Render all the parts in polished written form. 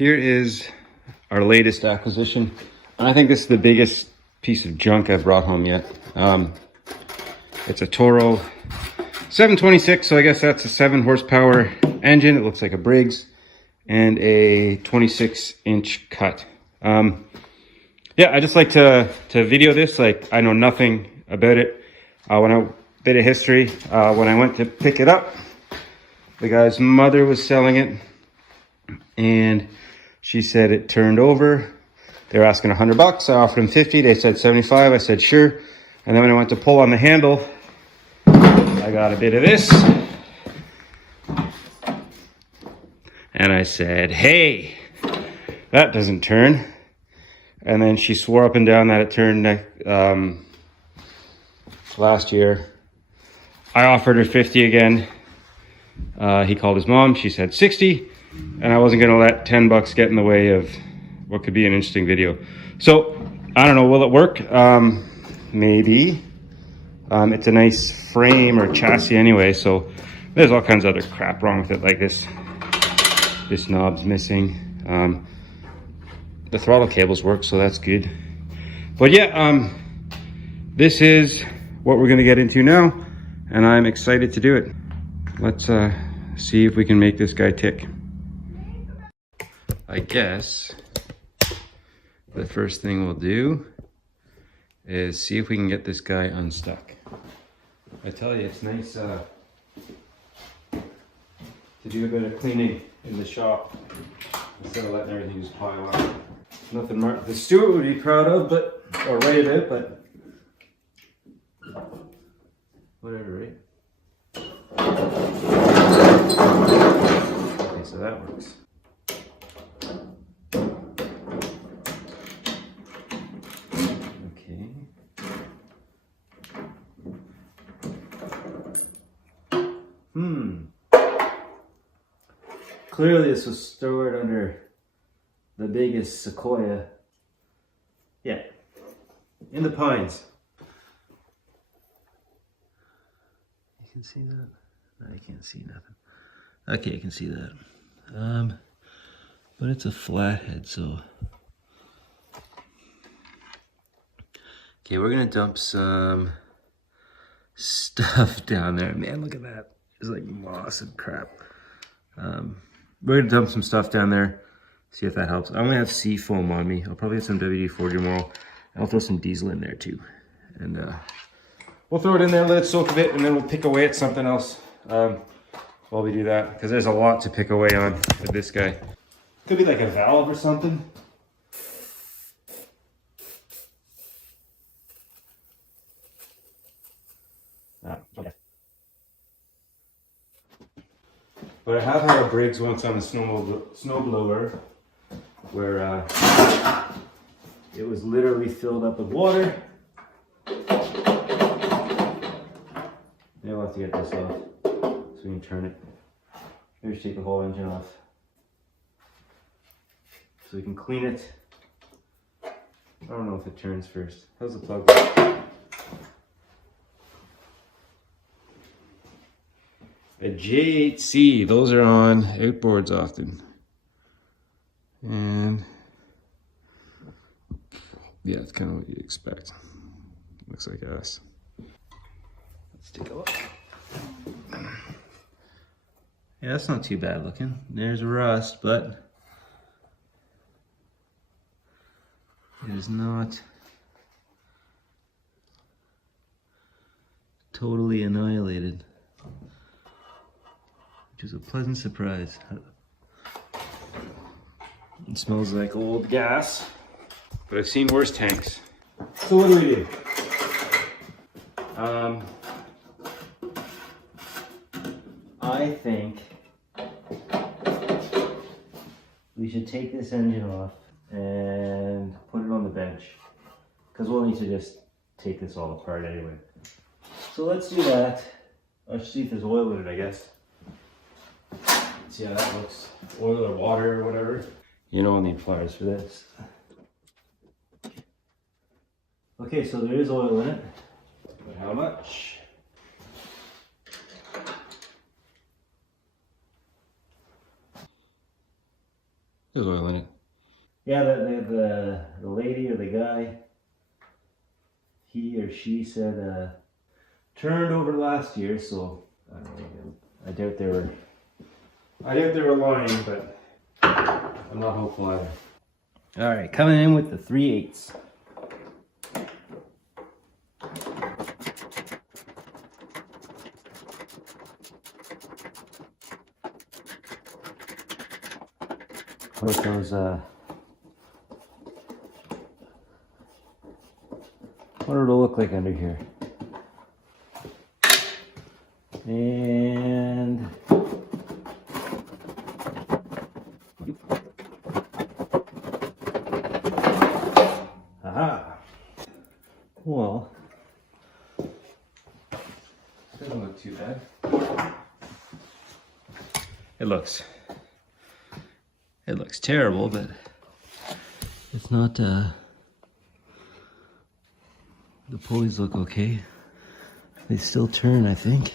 Here is our latest acquisition. And I think this is the biggest piece of junk I've brought home yet. It's a Toro 726, so I guess that's a 7 horsepower engine. It looks like a Briggs and a 26-inch cut. Yeah, I just like to video this. Like, I know nothing about it. When I bit of history, when I went to pick it up, the guy's mother was selling it, and she said it turned over. They were asking $100. I offered them 50. They said 75. I said sure. And then when I went to pull on the handle, I got a bit of this. And I said, hey, that doesn't turn. And then she swore up and down that it turned last year. I offered her 50 again. He called his mom. She said 60. And I wasn't going to let $10 get in the way of what could be an interesting video. So, I don't know, will it work? Maybe. It's a nice frame or chassis anyway, so there's all kinds of other crap wrong with it, like this knob's missing. The throttle cables work, so that's good. But yeah, this is what we're gonna get into now, and I'm excited to do it. Let's see if we can make this guy tick. I guess the first thing we'll do is see if we can get this guy unstuck. I tell you, it's nice to do a bit of cleaning in the shop instead of letting everything just pile up. Nothing the Stuart would be proud of, but, or write about, but whatever, right? Okay, so that works. Clearly this was stored under the biggest sequoia. Yeah, in the pines. You can see that? No, I can't see nothing. Okay, I can see that. But it's a flathead, so. Okay, we're gonna dump some stuff down there. Man, look at that. It's like moss and crap. We're gonna dump some stuff down there, see if that helps. I'm gonna have sea foam on me. I'll probably have some WD-40 tomorrow. I'll throw some diesel in there too. And we'll throw it in there, let it soak a bit, and then we'll pick away at something else while we do that, because there's a lot to pick away on with this guy. Could be like a valve or something. Okay. But I have had a Briggs once on a snowblower where it was literally filled up with water. Now we'll have to get this off so we can turn it. Maybe just take the whole engine off so we can clean it. I don't know if it turns first. How's the plug work? A J8C, those are on outboards often. And yeah, it's kind of what you'd expect. Looks like us. Let's take a look. Yeah, that's not too bad looking. There's rust, but it is not totally annihilated, which is a pleasant surprise. It smells like old gas, but I've seen worse tanks. So what do we do? I think we should take this engine off and put it on the bench, because we'll need to just take this all apart anyway. So let's do that. Let's see if there's oil in it, I guess. See how that looks. Oil or water or whatever. You know I'll need pliers for this. Okay, so there is oil in it. But how much? There's oil in it. Yeah, the lady or the guy, he or she said turned over last year, so I don't know. I doubt they were lying, but I'm not hopeful either. All right, coming in with the 3/8. Put those what it'll look like under here. And aha. Well, doesn't look too bad. It looks terrible, but it's not. The pulleys look okay. They still turn, I think.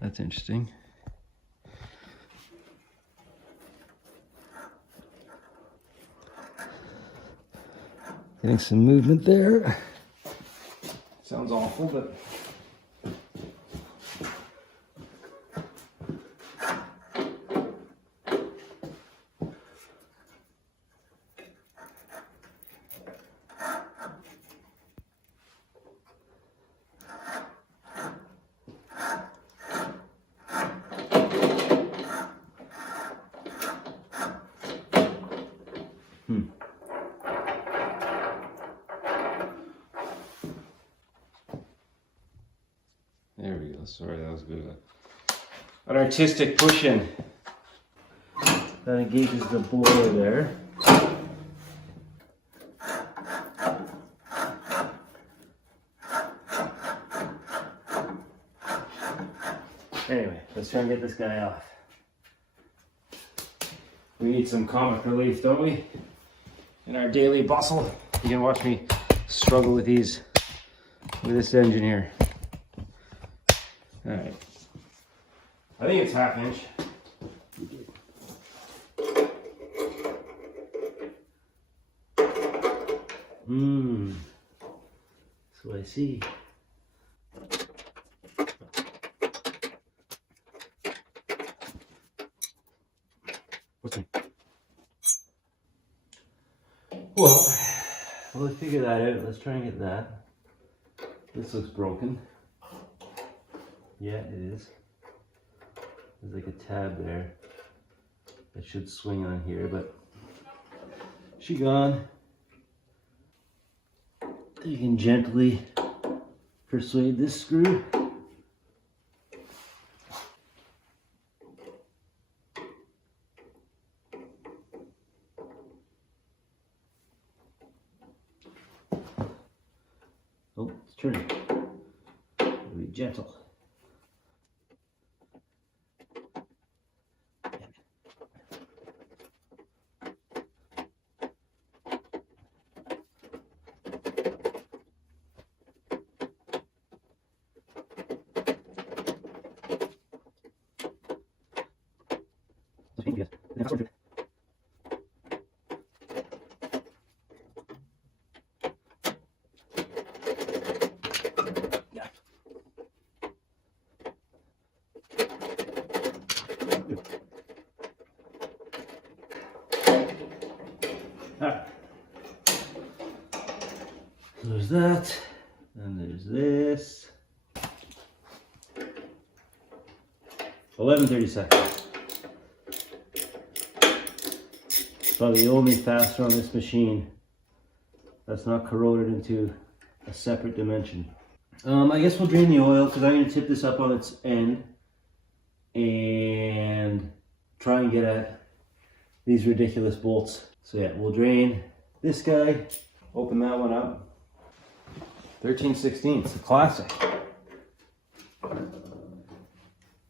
That's interesting. Getting some movement there. Sounds awful, but there we go. Sorry, that was a bit of an artistic push in. That engages the boiler there. Anyway, let's try and get this guy off. We need some comic relief, don't we? In our daily bustle. You can watch me struggle with these, with this engine here. All right. I think it's 1/2 inch. So I see. What's that? Well, let's figure that out. Let's try and get that. This looks broken. Yeah, it is. There's like a tab there. It should swing on here, but she gone. You can gently persuade this screw. Oh, it's turning. Be gentle. Alright. So there's that, and there's this. 11:30 seconds. Probably the only faster on this machine that's not corroded into a separate dimension. I guess we'll drain the oil because I'm going to tip this up on its end and try and get at these ridiculous bolts. So yeah, we'll drain this guy, open that one up. 13/16, it's a classic.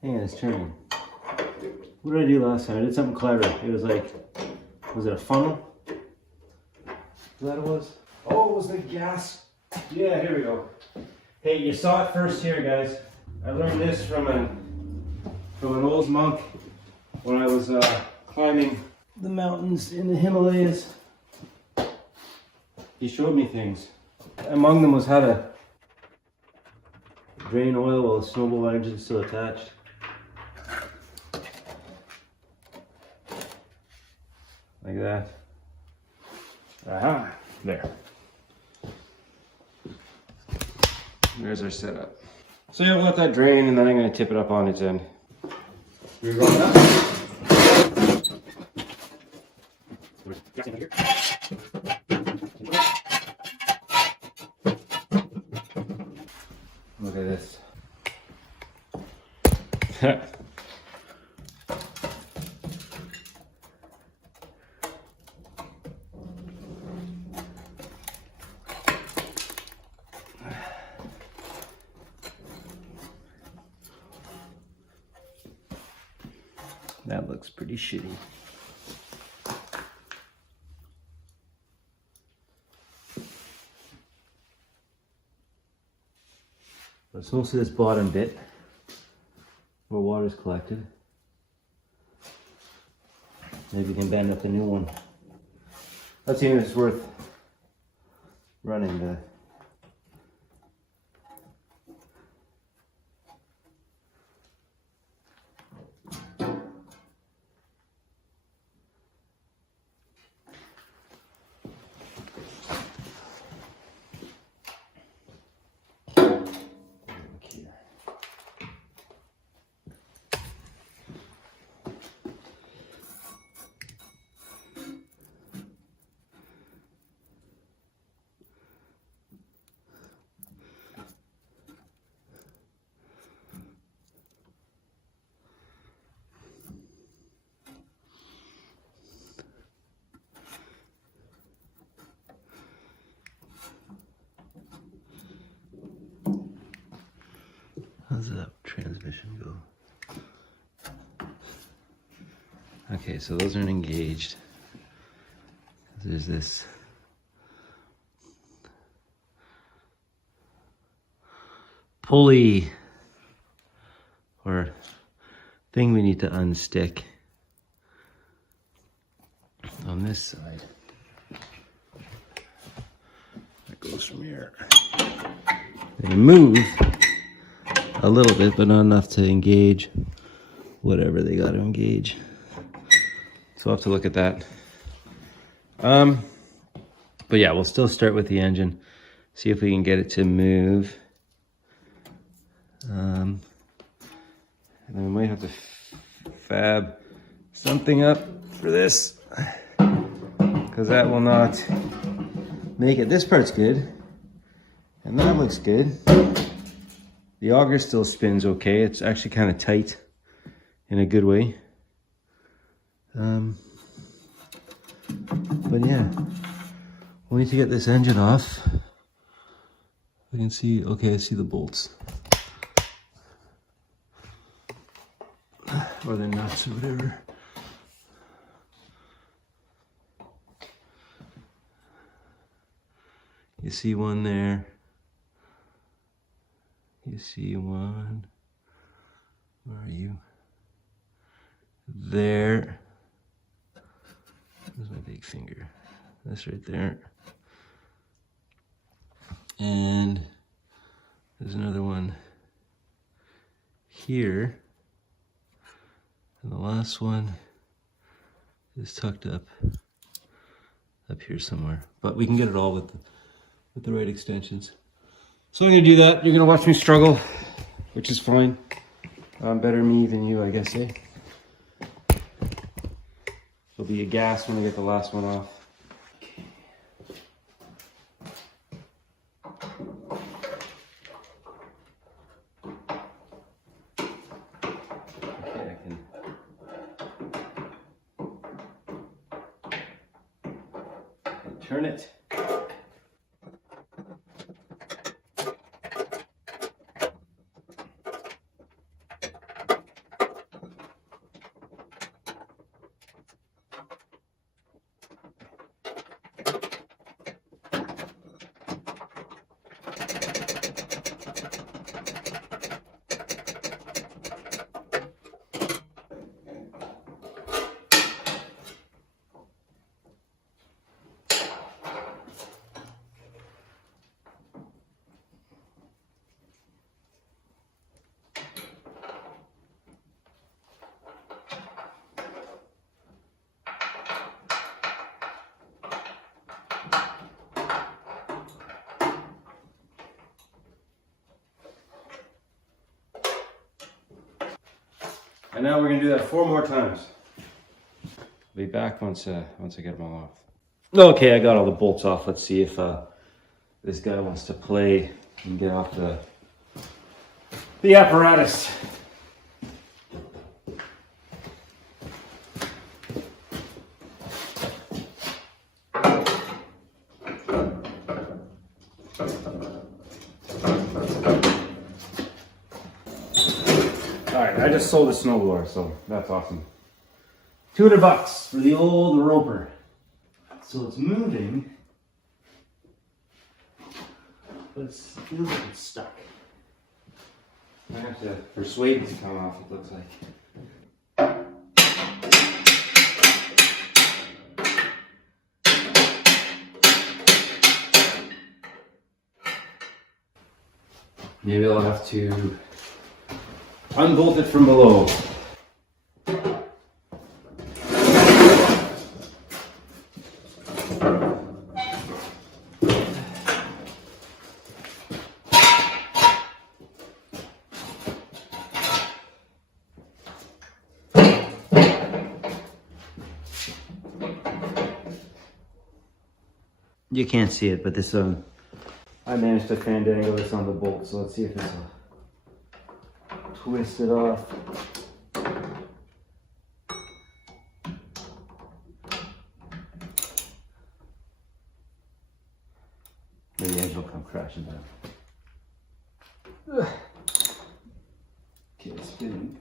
And it's turning. What did I do last time? I did something clever. It was like, was it a funnel? Is that what it was? Oh, it was the gas. Yeah, here we go. Hey, you saw it first here, guys. I learned this from an old monk when I was climbing the mountains in the Himalayas. He showed me things. Among them was how to drain oil while the snowball engine is still attached. Like that. Aha, there. There's our setup. So yeah, we'll let that drain and then I'm going to tip it up on its end. We roll it up. Look at this. That looks pretty shitty. It's mostly this bottom bit where water's collected. Maybe we can bend up the new one. Let's see if it's worth running the. How's that transmission go? Okay, so those aren't engaged. There's this pulley or thing we need to unstick on this side. That goes from here. They move a little bit, but not enough to engage whatever they got to engage. So I'll have to look at that. But yeah, we'll still start with the engine, see if we can get it to move. And then we might have to fab something up for this, because that will not make it. This part's good, and that looks good. The auger still spins okay. It's actually kind of tight in a good way. But yeah, we need to get this engine off. We can see, okay, I see the bolts. Or the nuts or whatever. You see one there. You see one. Where are you? There. There's my big finger. That's right there. And there's another one here. And the last one is tucked up here somewhere. But we can get it all with the right extensions. So I'm gonna do that. You're gonna watch me struggle, which is fine. Better me than you, I guess, eh? There'll be a gas when I get the last one off. Okay, I can turn it. And now we're gonna do that 4 more times. Be back once I get them all off. Okay, I got all the bolts off. Let's see if this guy wants to play and get off the apparatus. Alright, I just sold a snowblower, so that's awesome. $200 for the old roper. So it's moving, but it feels like it's stuck. I have to persuade it to come off, it looks like. Maybe I'll have to unbolt it from below. You can't see it, but this I managed to fandangle this on the bolt, so let's see if this will twist it off. Maybe the edge will come crashing down. Ugh. Okay, spinning.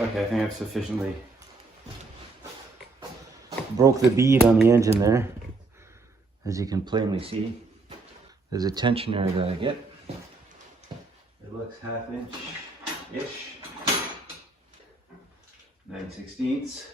Okay, I think I've sufficiently broke the bead on the engine there. As you can plainly see, there's a tensioner that I get. It looks 1/2 inch-ish, 9/16.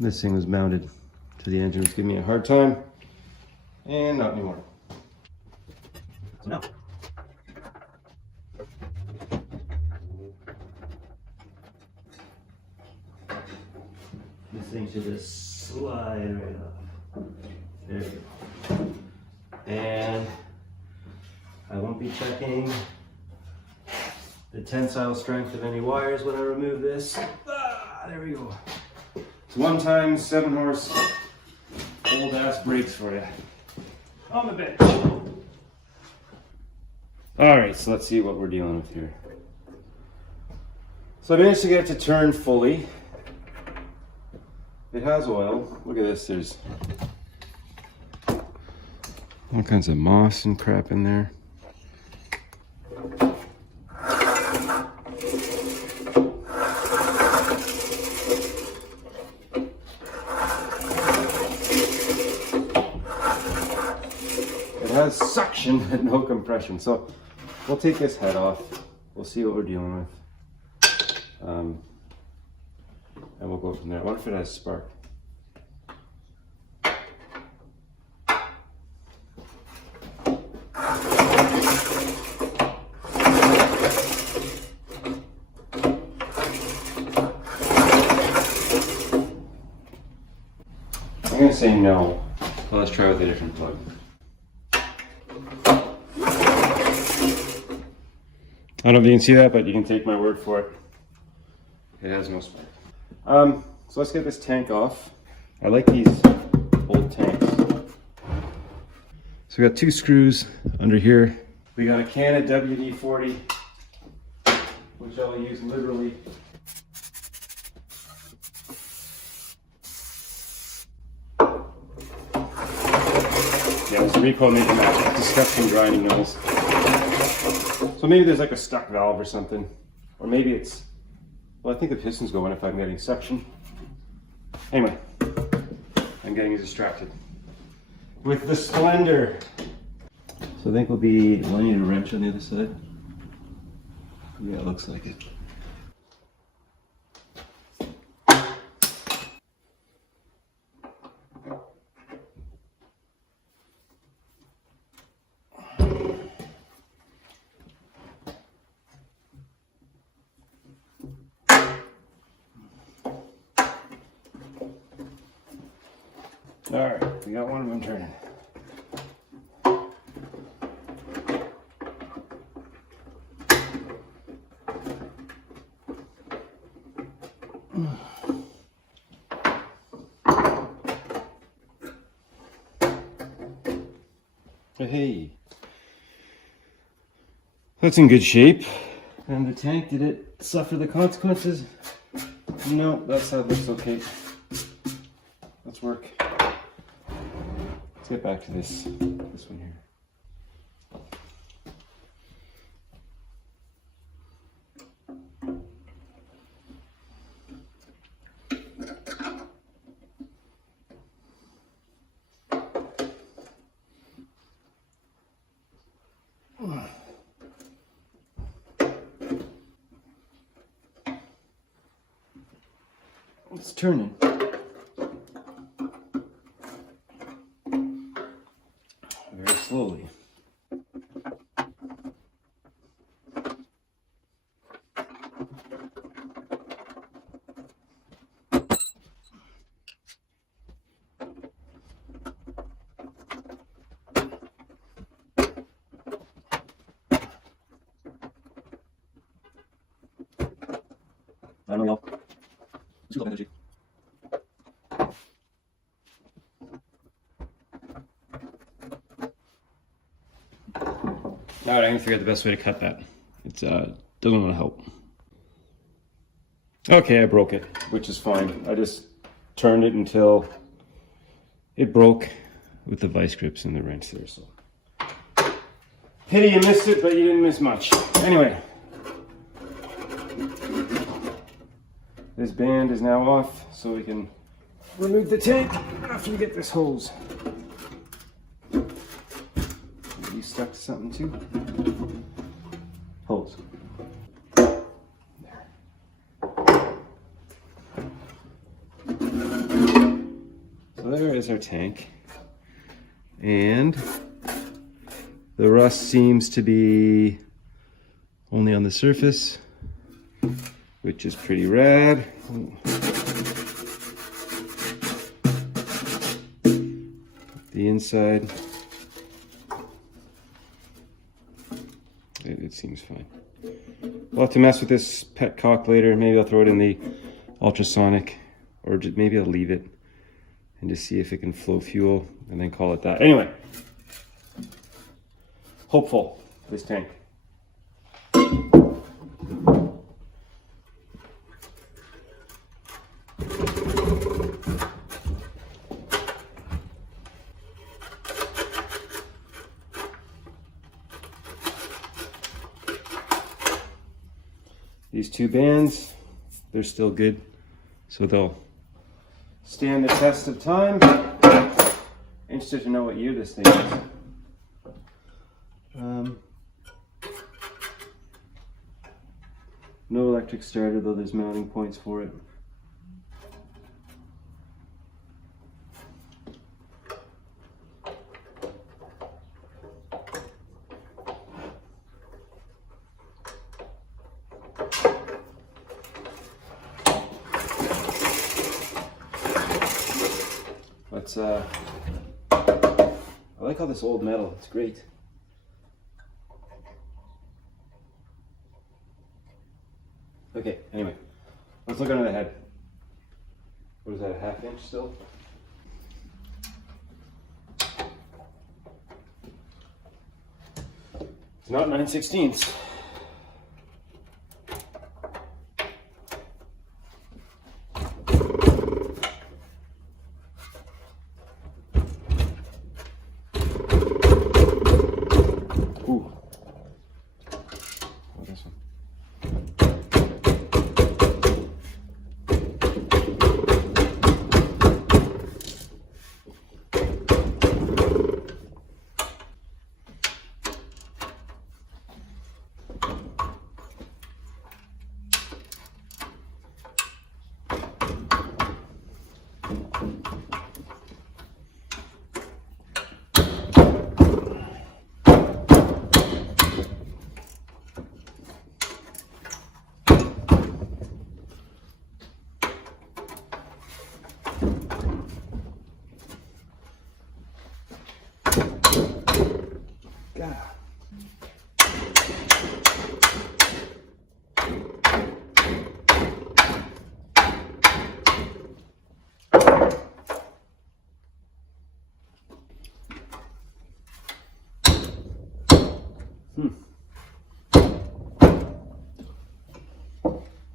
This thing was mounted to the engine. It's giving me a hard time. And not anymore. So now. This thing should just slide right off. There we go. And I won't won't be checking the tensile strength of any wires when I remove this. There we go. It's 1 x 7 horse old ass brakes for you. On the bench. Alright, so let's see what we're dealing with here. So I managed to get it to turn fully. It has oil. Look at this, there's all kinds of moss and crap in there. It has suction and no compression. So we'll take this head off. We'll see what we're dealing with. And we'll go from there. I wonder if it has spark. I'm going to say no. So let's try with a different plug. I don't know if you can see that, but you can take my word for it. It has no spark. So let's get this tank off. I like these old tanks. So we got 2 screws under here. We got a can of WD-40, which I'll use liberally. Yeah, it's recoil making that disgusting grinding noise. So maybe there's like a stuck valve or something. Or maybe it's, well, I think the pistons go in if I'm getting suction. Anyway, I'm getting distracted with the Splendor. So I think we'll be lining a wrench on the other side. Yeah, it looks like it. All right, we got one of them turning. Hey, that's in good shape. And the tank, did it suffer the consequences? No, that side looks okay. Let's work. Let's get back to this one here. It's turning. Very slowly. I don't know. Let's go energy. Alright, I'm gonna figure out the best way to cut that. It doesn't want to help. Okay, I broke it, which is fine. I just turned it until it broke with the vice grips and the wrench there. So pity you missed it, but you didn't miss much. Anyway, this band is now off, so we can remove the tank after we get this hose. Are you stuck to something too? Hose. There. So there is our tank. And the rust seems to be only on the surface, which is pretty rad. The inside. it seems fine. We'll have to mess with this petcock later. Maybe I'll throw it in the ultrasonic, or just, maybe I'll leave it and just see if it can flow fuel and then call it that. Anyway, hopeful, this tank. These two bands, they're still good, so they'll stand the test of time. Interested to know what year this thing is. No electric starter, though there's mounting points for it. Let's I like all this old metal, it's great. Okay, anyway, let's look under the head. What is that, a 1/2 inch still? It's not 9/16. Ooh. Oh, this one.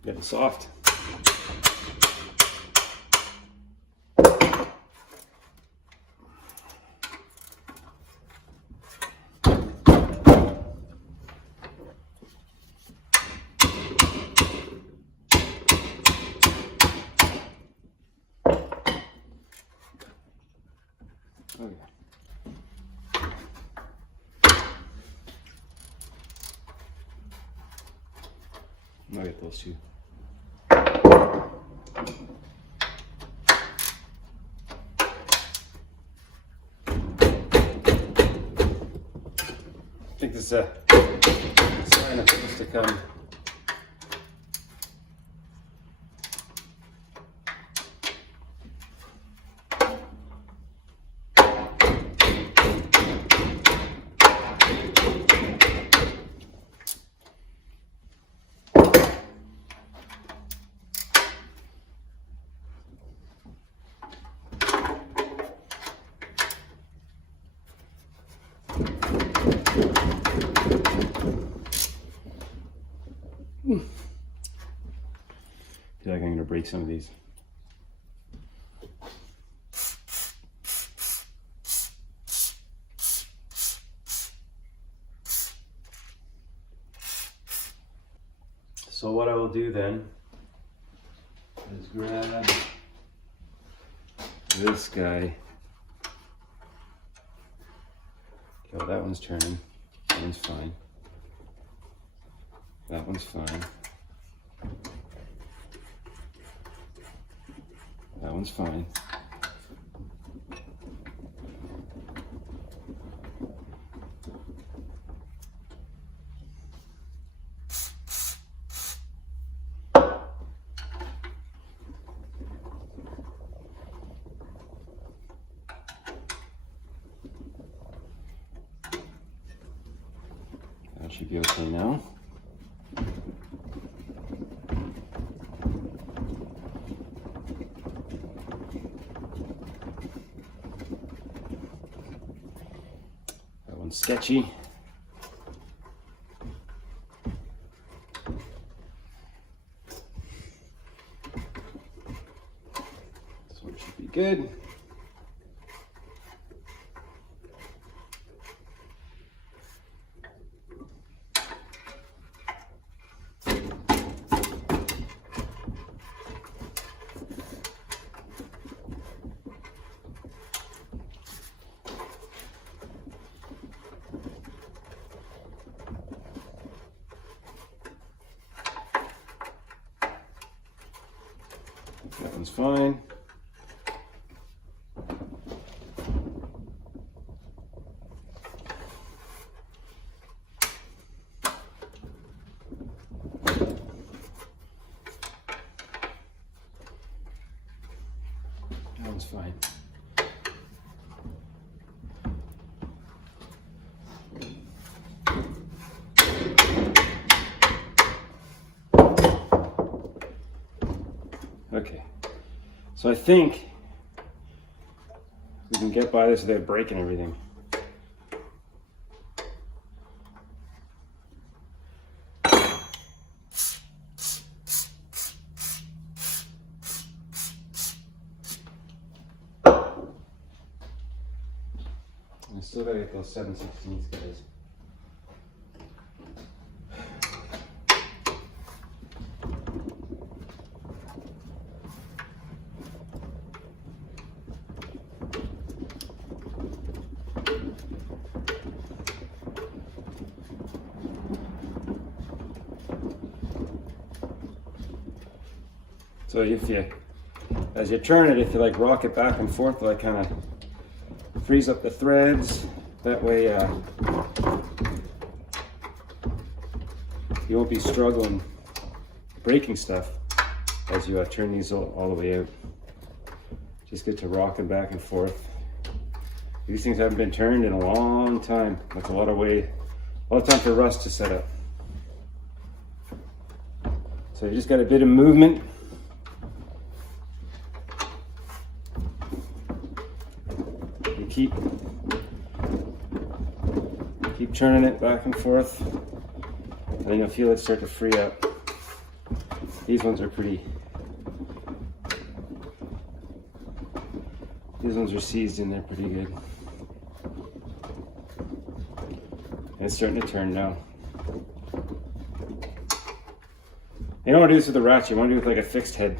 Getting soft. Oh yeah. I'll get those two. I think this is a sign of things to come. I feel like I'm going to break some of these. So what I will do then is grab this guy. Oh, that one's turning. That one's fine. That one's fine. That one's fine. That should be okay now. That one's sketchy. This one should be good. That one's fine. That one's fine. Okay, so I think we can get by this without breaking everything. I still gotta get those 7/16 guys. So if you, as you turn it, if you like rock it back and forth, like kind of frees up the threads. That way you won't be struggling breaking stuff as you turn these all the way out. Just get to rocking back and forth. These things haven't been turned in a long time. That's a lot of time for rust to set up. So you just got a bit of movement. You keep turning it back and forth, and then you'll feel it start to free up. These ones are seized in there pretty good. And it's starting to turn now. You don't want to do this with a ratchet, you want to do it with like a fixed head.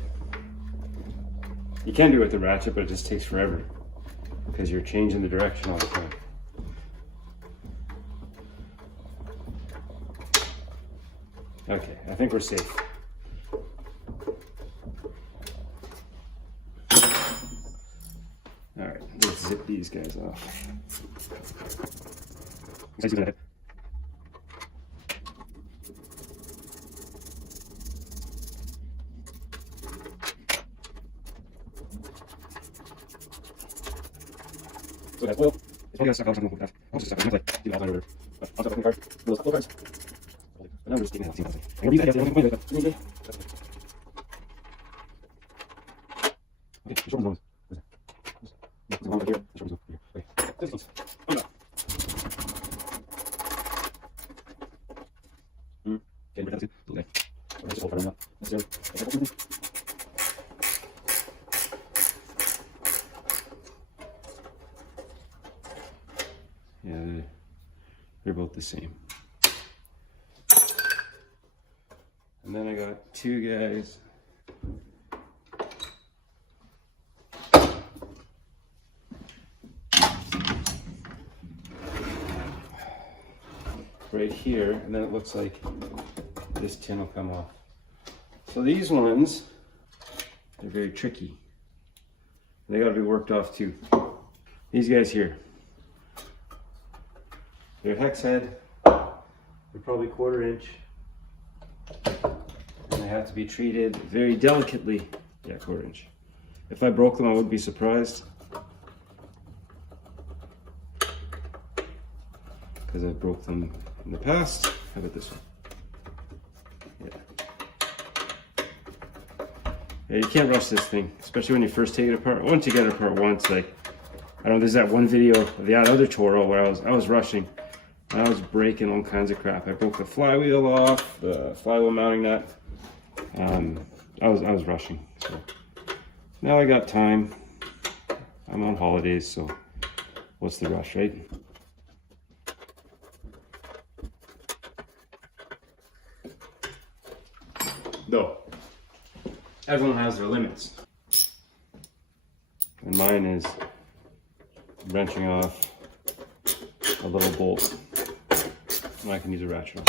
You can do it with the ratchet, but it just takes forever because you're changing the direction all the time. Okay, I think we're safe. All right, let's zip these guys off. So that's well. It's probably got stuck on something like that. I'll just stuck. Like the outline over there. But I'll stop the card. Those couple cards. But now we're just getting out. I'm gonna be that. Okay, the short ones. The one right here. The short ones over here. Okay. This one's. Okay, but that's it. Okay. I'll just hold it up. That's it. Yeah, they're both the same. And then I got two guys. Right here, and then it looks like this tin will come off. So these ones, they're very tricky. They gotta be worked off too. These guys here. They're hex head, they're probably 1/4 inch, and they have to be treated very delicately. Yeah, 1/4 inch. If I broke them, I wouldn't be surprised, because I broke them in the past, How about this one? Yeah, you can't rush this thing, especially when you first take it apart. Once you get it apart once, like, I know there's that one video of the other Toro where I was rushing. I was breaking all kinds of crap. I broke the flywheel off, the flywheel mounting nut. I was rushing. So now I got time. I'm on holidays, so what's the rush, right? Though everyone has their limits, and mine is wrenching off a little bolt, and I can use a ratchet.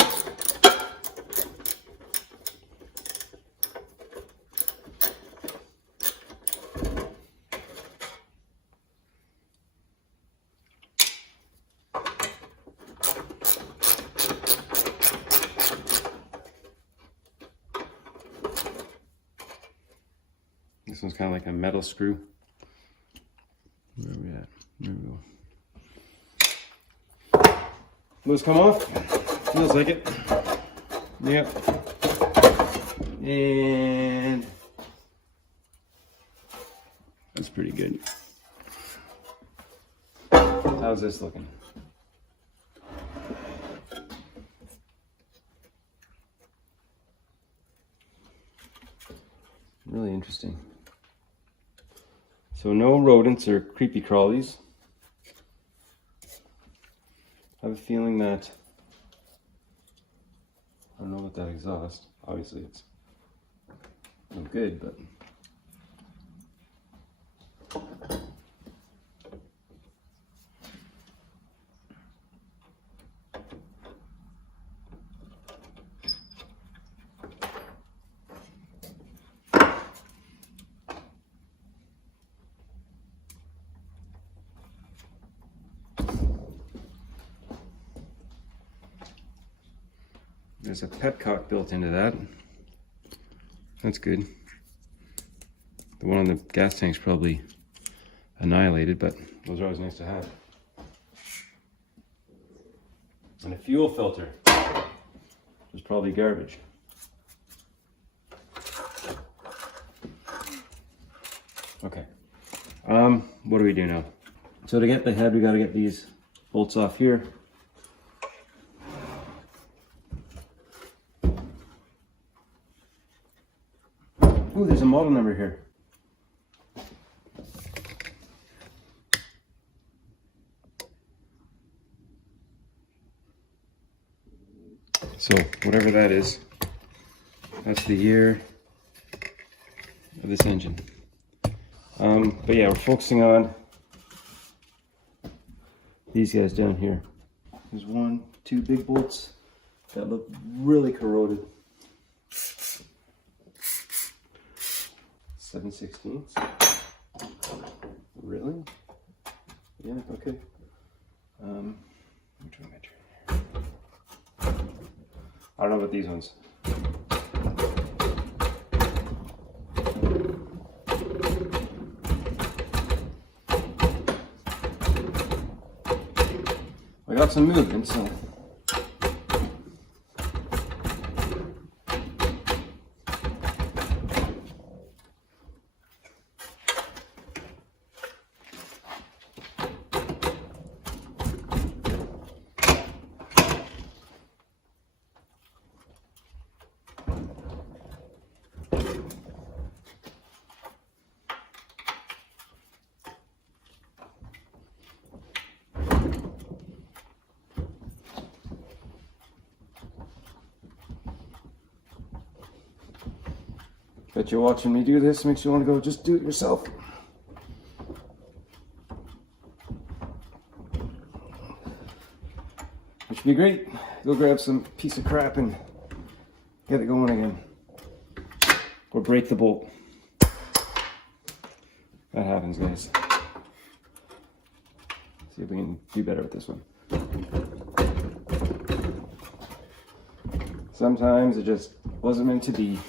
This one's kind of like a metal screw. Where are we at? There we go. Those come off. Feels like it. Yep. And that's pretty good. How's this looking? Really interesting. So no rodents or creepy crawlies. I have a feeling that, I don't know what that exhaust, obviously it's no good, but there's a petcock built into that. That's good. The one on the gas tank's probably annihilated, but those are always nice to have. And a fuel filter, which is probably garbage. Okay. What do we do now? So to get the head, we got to get these bolts off here. Ooh, there's a model number here. So whatever that is, that's the year of this engine. But yeah, we're focusing on these guys down here. There's 1, 2 big bolts that look really corroded. 7/16. Really? Yeah, okay. Which one am I turning here? I don't know about these ones. I got some movement, so. Bet you're watching me do this makes you want to go just do it yourself. Which would be great. Go grab some piece of crap and get it going again. Or break the bolt. That happens, guys. See if we can do better with this one. Sometimes it just wasn't meant to be.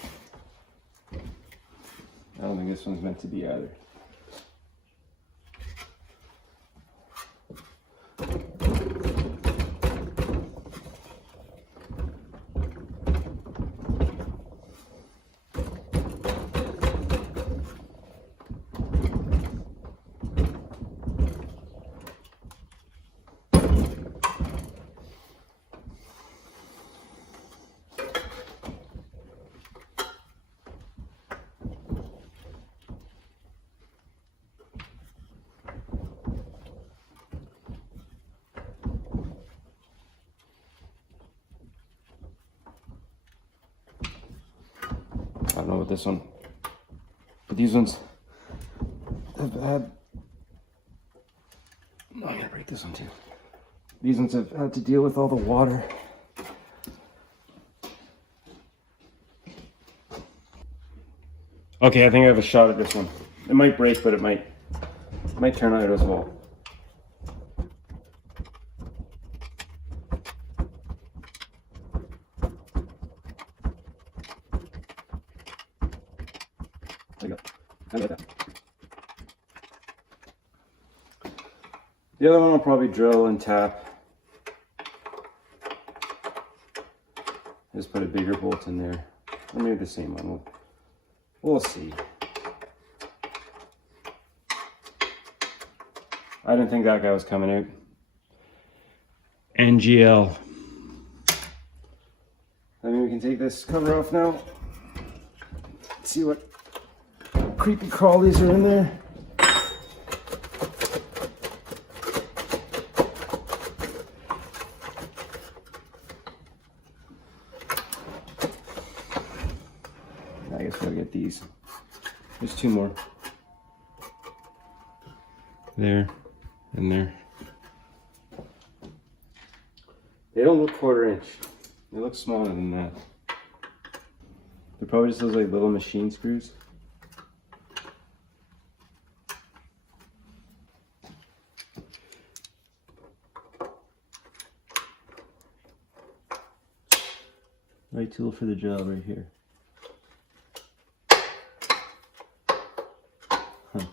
I don't think this one's meant to be either. don't know about this one, but these ones have had, oh, I'm gonna break this one too. These ones have had to deal with all the water. Okay, I think I have a shot at this one. It might break, but it might turn out as well. There you go. I like that. The other one I'll probably drill and tap. Just put a bigger bolt in there. Or maybe the same one. We'll see. I didn't think that guy was coming out. NGL. I mean, we can take this cover off now. See what creepy crawlies are in there. I guess we'll get these. There's two more. There and there. They don't look 1/4 inch. They look smaller than that. They're probably just those like little machine screws. Right tool for the job right here. Huh.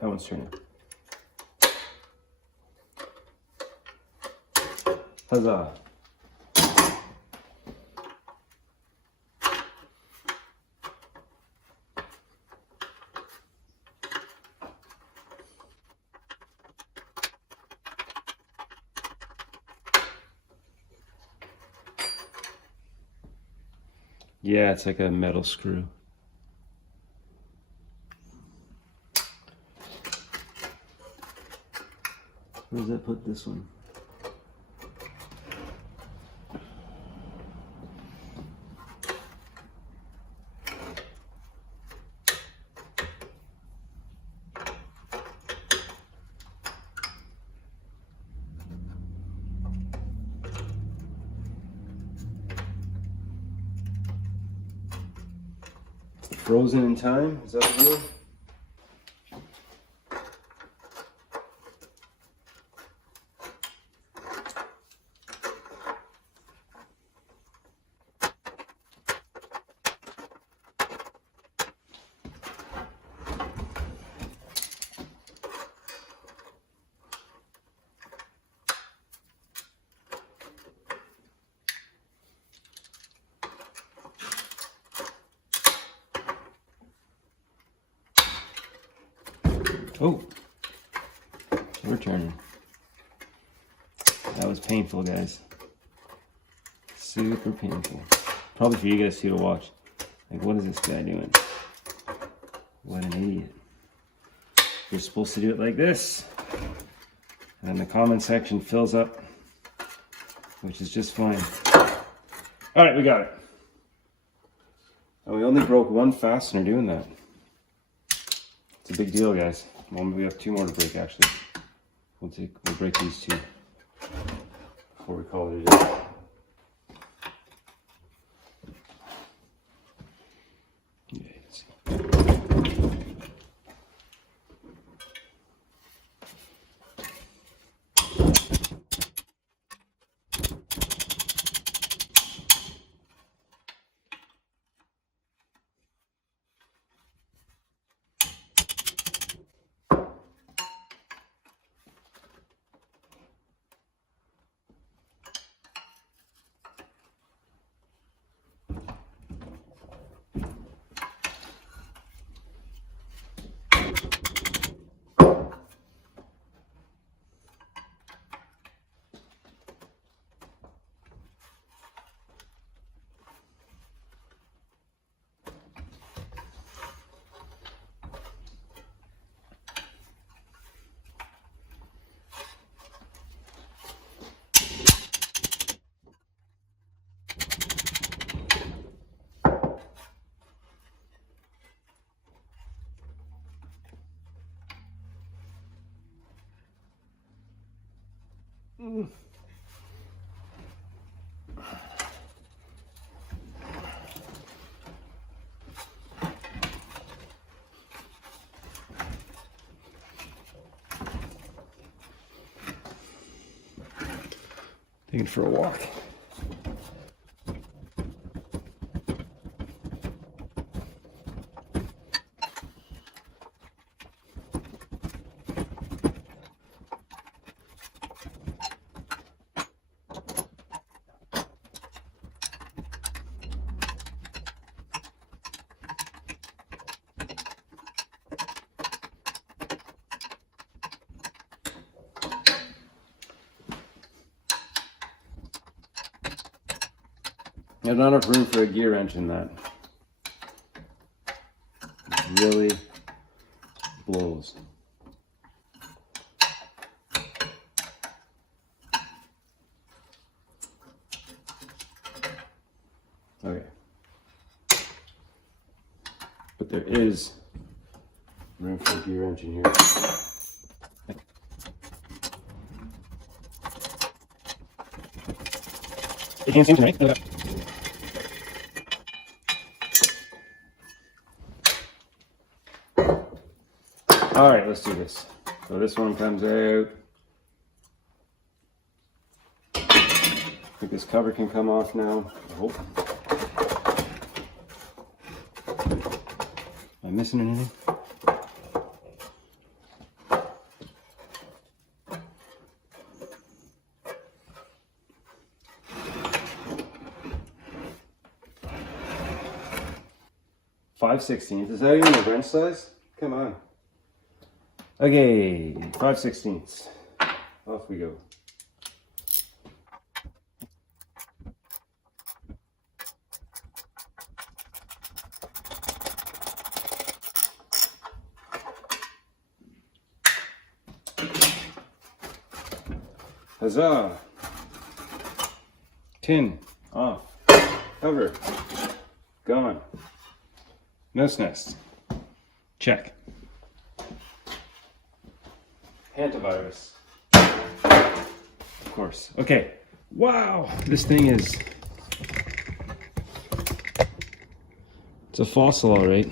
That one's turning. Huzzah. Yeah, it's like a metal screw. Where does that put this one? Frozen in time? Is that the deal? Oh, we're turning. That was painful, guys. Super painful. Probably for you guys too to watch. Like, what is this guy doing? What an idiot. You're supposed to do it like this. And then the comment section fills up, which is just fine. All right, we got it. And we only broke one fastener doing that. It's a big deal, guys. Well, we have two more to break, actually. We'll break these two before we call it a day. Yeah, you can see. Taking it for a walk. There's not enough room for a gear wrench in that. It really blows. Okay. But there is room for a gear wrench in here. It can't seem to, right? All right, let's do this. So this one comes out. I think this cover can come off now. I hope. Am I missing anything? .5/16. Is that even a wrench size? Come on. Okay, 5/16. Off we go. Huzzah! Tin off. Cover gone. Mouse nest. Check. Antivirus. Of course. Okay. Wow, this thing is... It's a fossil, all right.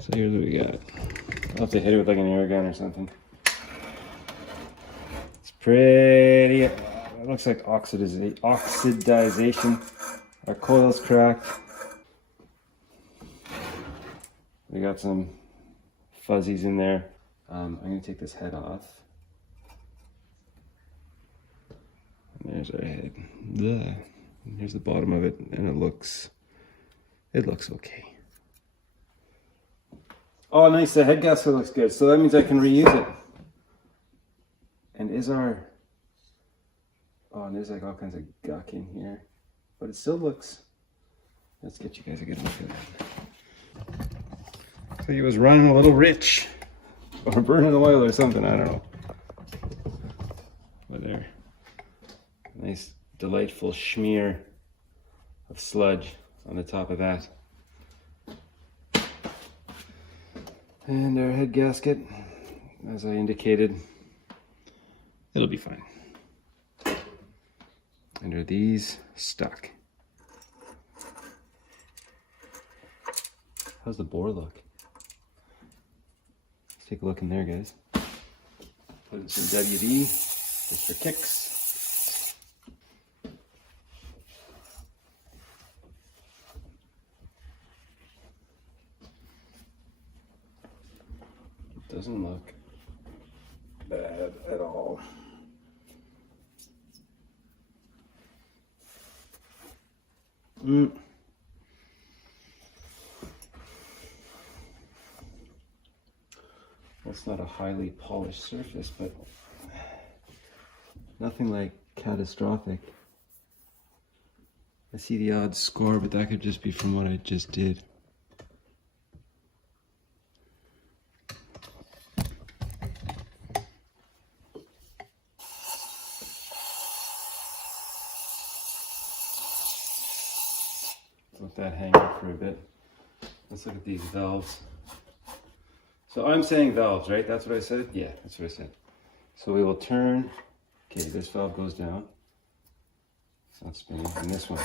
So here's what we got. I'll have to hit it with like an air gun or something. It's pretty... It looks like oxidization. Our coil's cracked. We got some fuzzies in there. I'm going to take this head off. And there's our head. And here's the bottom of it, and it looks okay. Oh, nice. The head gasket looks good. So that means I can reuse it. And is our... Oh, and there's like all kinds of guck in here. But it still looks... Let's get you guys a good look at that. So he was running a little rich. Or burning oil or something, I don't know. But there. Nice, delightful smear of sludge on the top of that. And our head gasket, as I indicated, it'll be fine. And are these stuck? How's the bore look? Take a look in there, guys. Put in some WD just for kicks. Doesn't look bad at all. It's not a highly polished surface, but nothing like catastrophic. I see the odd score, but that could just be from what I just did. Let that hang out for a bit. Let's look at these valves. So I'm saying valves, right? That's what I said? Yeah, that's what I said. So we will turn Okay, this valve goes down. It's not spinning. And this one.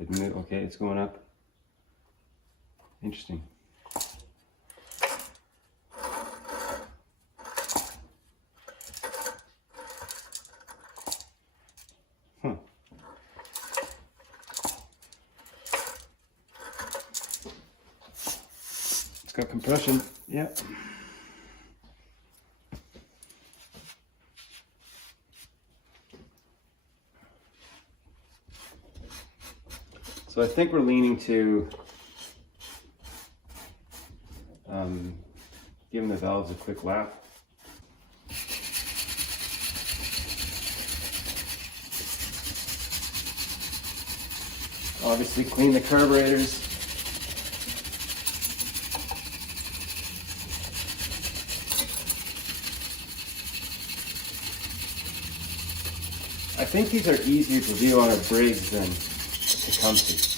Okay, it's going up. Interesting. Huh. It's got compression. Yeah. So I think we're leaning to giving the valves a quick lap. Obviously clean the carburetors. I think these are easier to do on a Briggs than Tecumseh.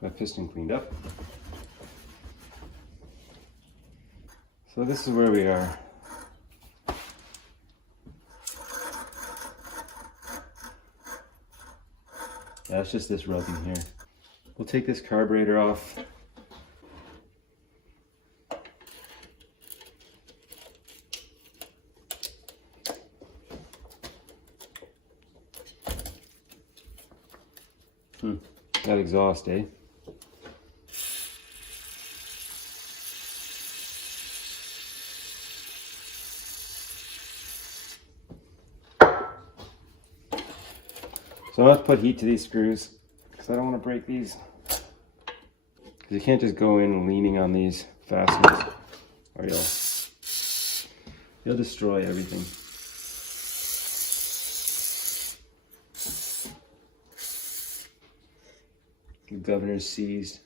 That piston cleaned up. So this is where we are. Yeah, it's just this rubbing here. We'll take this carburetor off. That exhaust, eh? So I must put heat to these screws because I don't want to break these. Because you can't just go in leaning on these fasteners or you'll destroy everything. The governor's seized.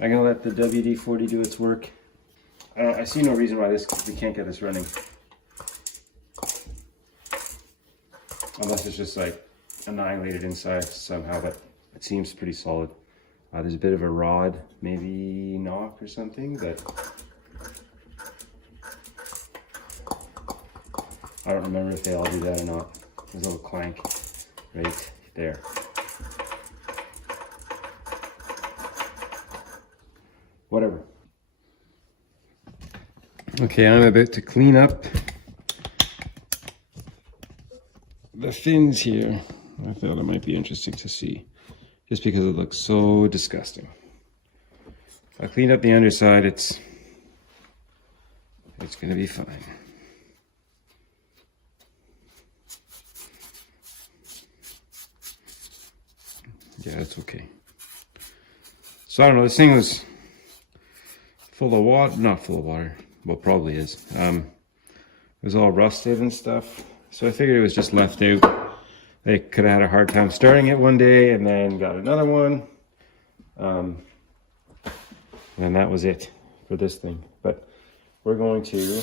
I'm gonna let the WD-40 do its work. I see no reason why we can't get this running. Unless it's just like annihilated inside somehow, but it seems pretty solid. There's a bit of a rod, maybe knock or something, but I don't remember if they all do that or not. There's a little clank right there. Whatever. Okay, I'm about to clean up the fins here. I thought it might be interesting to see, just because it looks so disgusting. If I clean up the underside, it's gonna be fine. Yeah, it's okay. So I don't know, this thing was full of water, not full of water, well, probably is. It was all rusted and stuff. So I figured it was just left out. They could have had a hard time starting it one day and then got another one. And that was it for this thing. But we're going to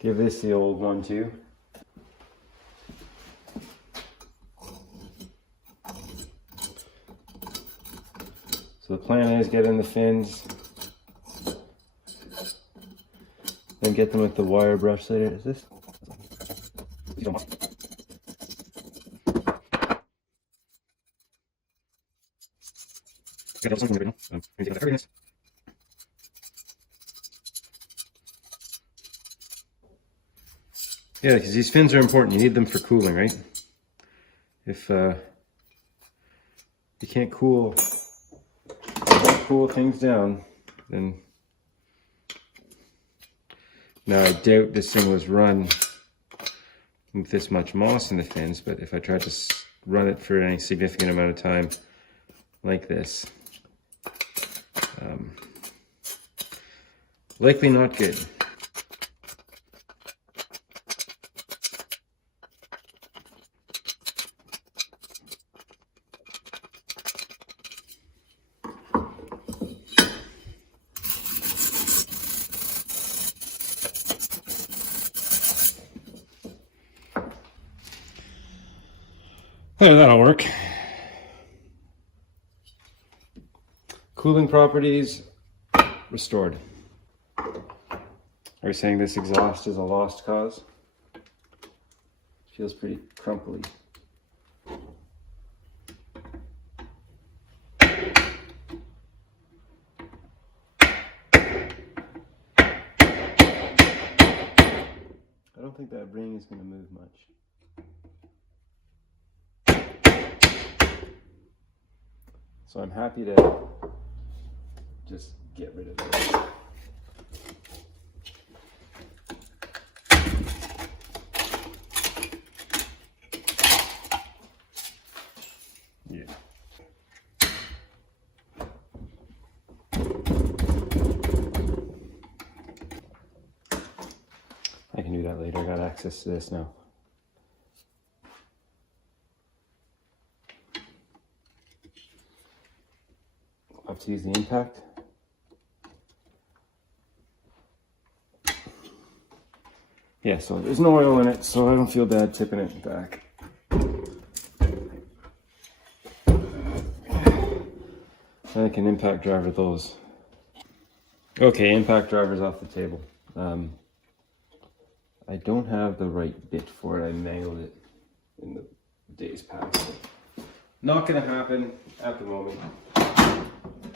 give this the old 1-2. So the plan is get in the fins, then get them with the wire brush later. Is this? Yeah, because these fins are important. You need them for cooling, right? If you can't cool things down, then now I doubt this thing was run with this much moss in the fins, but if I tried to run it for any significant amount of time like this, likely not good. There, that'll work. Cooling properties restored. Are we saying this exhaust is a lost cause? Feels pretty crumply. I don't think that ring is going to move much. So I'm happy to just get rid of it. Yeah. I can do that later. I got access to this now. I'll have to use the impact. Yeah, so there's no oil in it, so I don't feel bad tipping it back. I can impact driver those. Okay, impact driver's off the table. I don't have the right bit for it. I mangled it in the days past. Not gonna happen at the moment.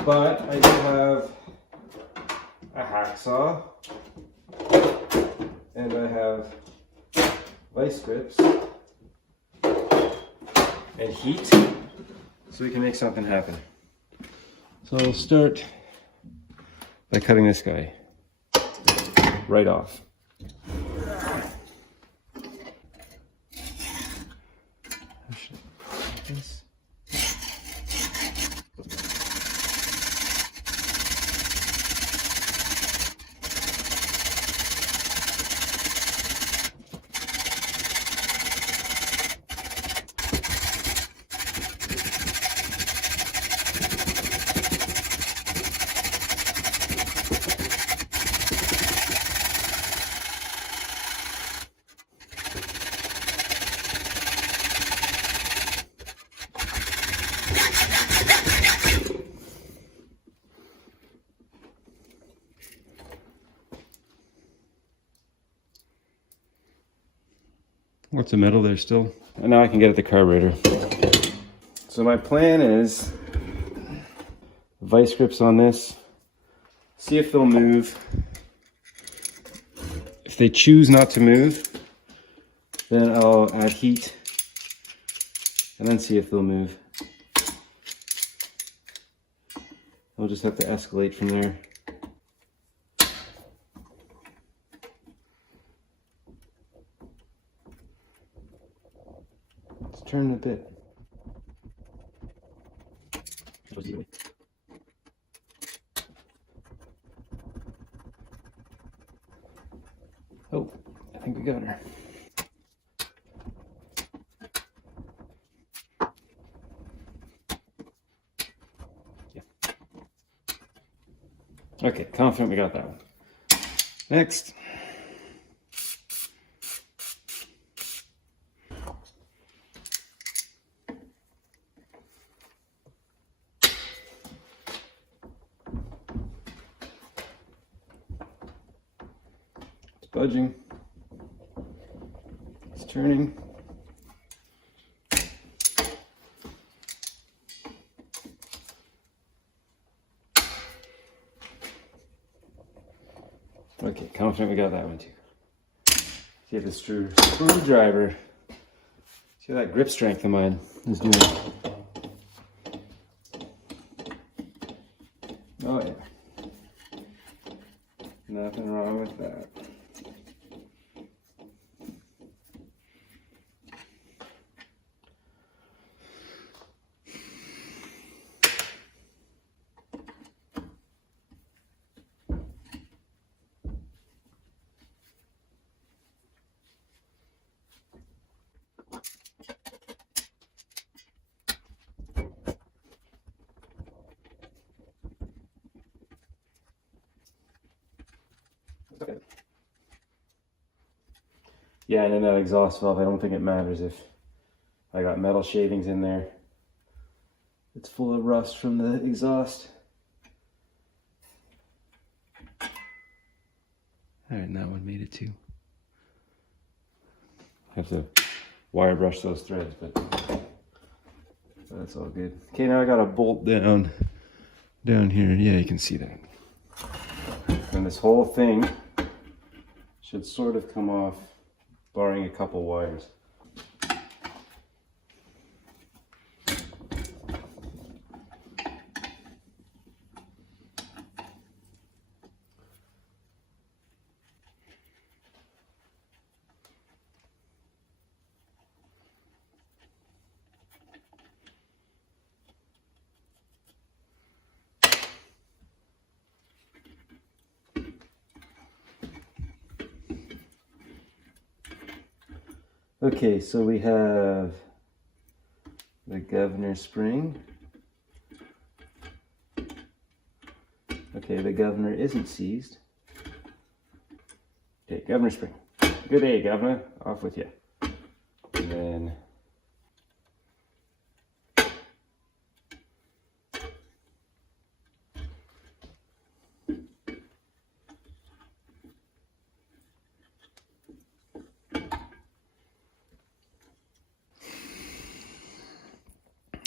But I do have a hacksaw, and I have vice grips and heat, so we can make something happen. So I'll start by cutting this guy right off. What's the metal there still? And now I can get at the carburetor. So my plan is vice grips on this, see if they'll move. If they choose not to move, then I'll add heat and then see if they'll move. I'll just have to escalate from there. Let's turn a bit. Oh, I think we got her. Yeah. Okay, confident we got that one. Next. It's budging. It's turning. Okay, confident we got that one too. See if the screwdriver, see how that grip strength of mine is doing. Oh yeah. Nothing wrong with that. Yeah, and then that exhaust valve, I don't think it matters if I got metal shavings in there. It's full of rust from the exhaust. All right, and that one made it too. I have to wire brush those threads, but that's all good. Okay, now I got a bolt down here. Yeah, you can see that. And this whole thing should sort of come off, barring a couple wires. Okay, so we have the governor spring. Okay, the governor isn't seized. Okay, governor spring. Good day, governor. Off with you. And then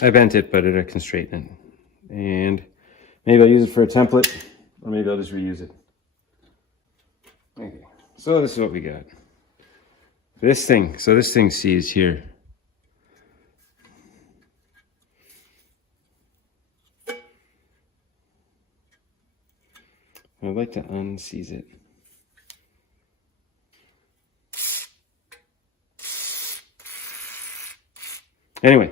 I bent it, but I can straighten it. And maybe I'll use it for a template, or maybe I'll just reuse it. Okay, so this is what we got. This thing seized here. I'd like to unseize it. Anyway,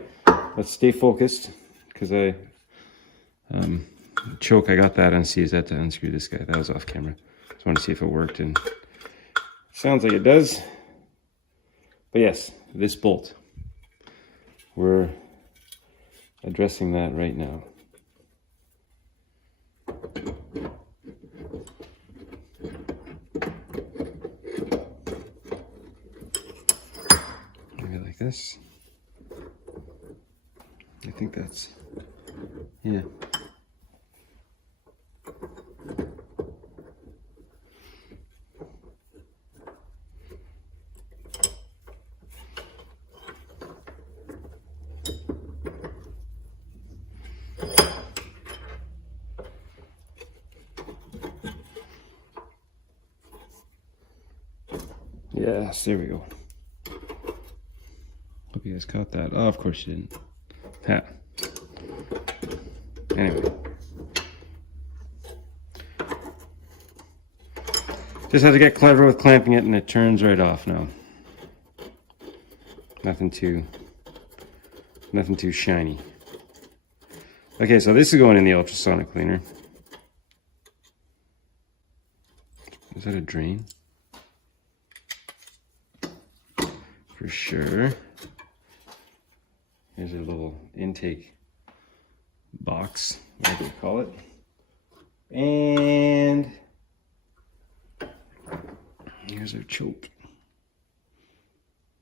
let's stay focused, because choke, I got that unseized. I had to unscrew this guy. That was off camera. Just want to see if it worked, and sounds like it does. But yes, this bolt, we're addressing that right now. Maybe like this. I think that's, yeah. Yes, there we go. Hope you guys caught that. Oh, of course you didn't. Ha. Anyway. Just have to get clever with clamping it, and it turns right off now. Nothing too shiny. Okay, so this is going in the ultrasonic cleaner. Is that a drain? For sure. Here's a little intake box, whatever you call it. And here's our choke.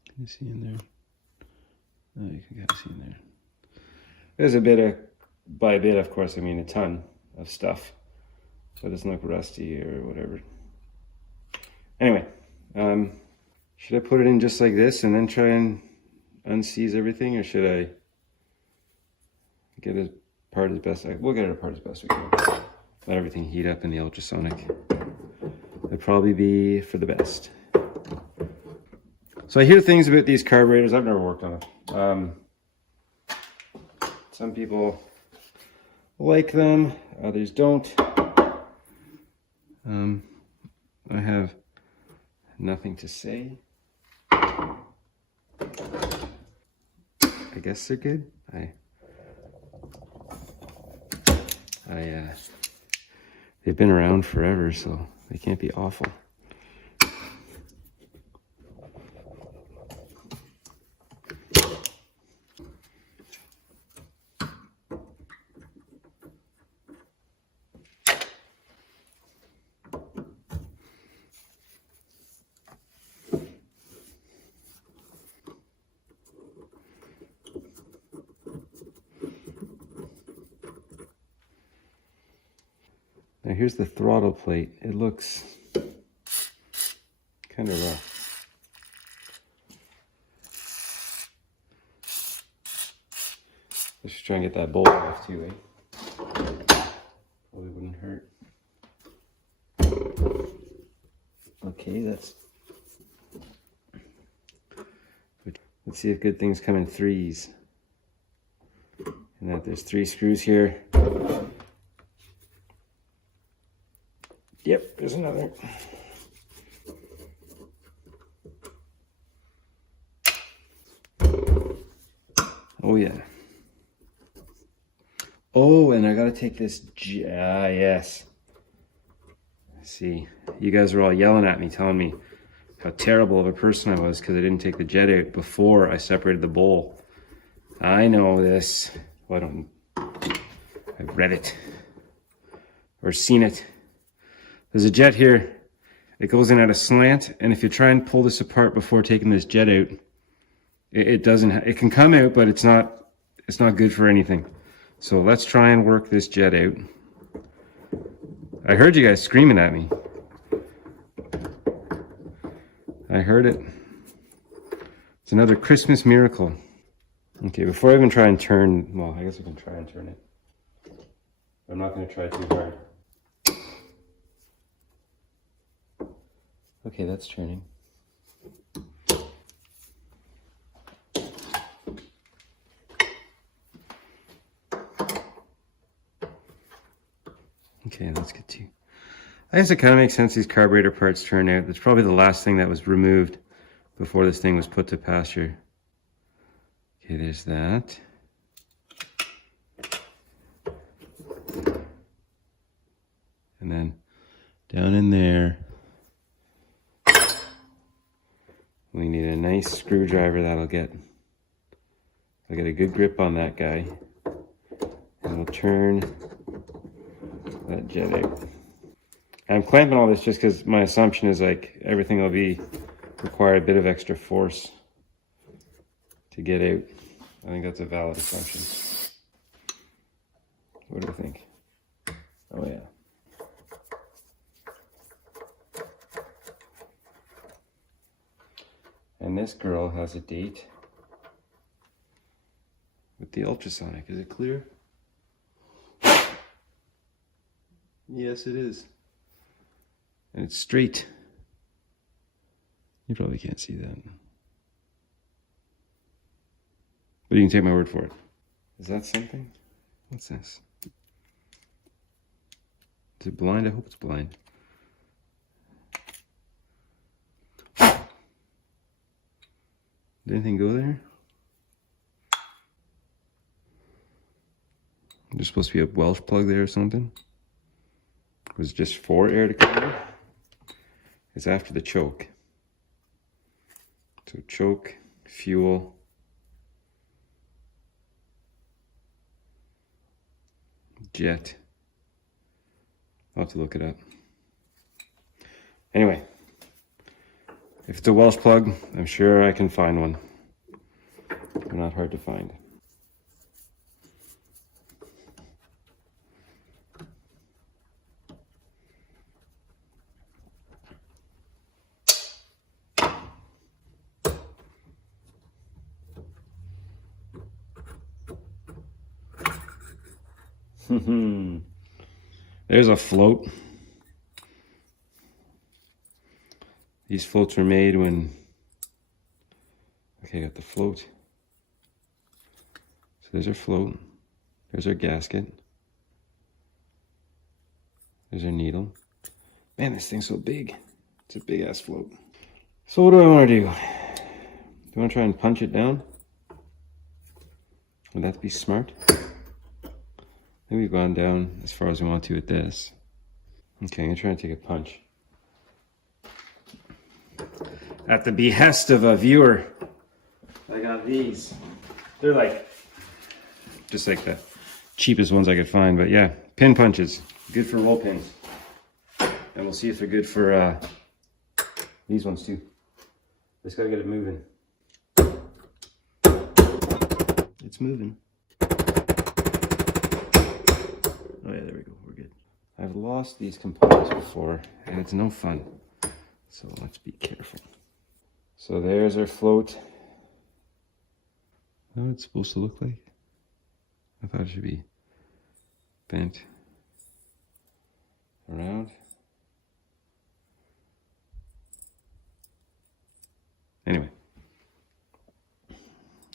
Can you see in there? Oh, you can kind of see in there. There's a bit of, by a bit, of course, I mean a ton of stuff. So it doesn't look rusty or whatever. Anyway, should I put it in just like this and then try and unseize everything, or should I get it apart as best we'll get it apart as best we can. Let everything heat up in the ultrasonic. That'd probably be for the best. So I hear things about these carburetors. I've never worked on them. Some people like them, others don't. I have nothing to say. I guess they're good. They've been around forever, so they can't be awful. Now here's the throttle plate. It looks kind of rough. Let's just try and get that bolt off too, eh? Probably wouldn't hurt. Okay, let's see if good things come in threes. And that there's 3 screws here. Yep, there's another. Oh yeah. Oh, and I gotta take this, yes. See, you guys are all yelling at me, telling me how terrible of a person I was because I didn't take the jet out before I separated the bowl. I know this. Well, I've read it or seen it. There's a jet here. It goes in at a slant, and if you try and pull this apart before taking this jet out, it doesn't. It can come out, but it's not good for anything. So let's try and work this jet out. I heard you guys screaming at me. I heard it. It's another Christmas miracle. Okay, before I even try and turn, well, I guess I can try and turn it. I'm not going to try too hard. Okay, that's turning. Okay, let's get to. I guess it kind of makes sense these carburetor parts turn out. That's probably the last thing that was removed before this thing was put to pasture. Okay, there's that. And then down in there, we need a nice screwdriver that'll get, I'll get a good grip on that guy. And we'll turn that jet out. I'm clamping all this just because my assumption is like everything will require a bit of extra force to get out. I think that's a valid assumption. What do you think? Oh yeah. And this girl has a date with the ultrasonic. Is it clear? Yes, it is. And it's straight. You probably can't see that. But you can take my word for it. Is that something? What's this? Is it blind? I hope it's blind. Did anything go there? There's supposed to be a Welsh plug there or something. Was it just for air to come out? It's after the choke. So choke, fuel. Jet. I'll have to look it up. Anyway, if it's a Welsh plug, I'm sure I can find one. They're not hard to find. There's a float. These floats were made when, okay, got the float. So there's our float. There's our gasket. There's our needle. Man, this thing's so big. It's a big ass float. So what do I want to do? Do you want to try and punch it down? Would that be smart? I think we've gone down as far as we want to with this. Okay, I'm gonna try and take a punch. At the behest of a viewer, I got these. They're like, just like the cheapest ones I could find, but yeah, pin punches. Good for roll pins. And we'll see if they're good for these ones too. Just gotta get it moving. It's moving. Oh yeah, there we go, we're good. I I've lost these components before, and it's no fun. So let's be careful. So there's our float. What it's supposed to look like? I thought it should be bent around. Anyway,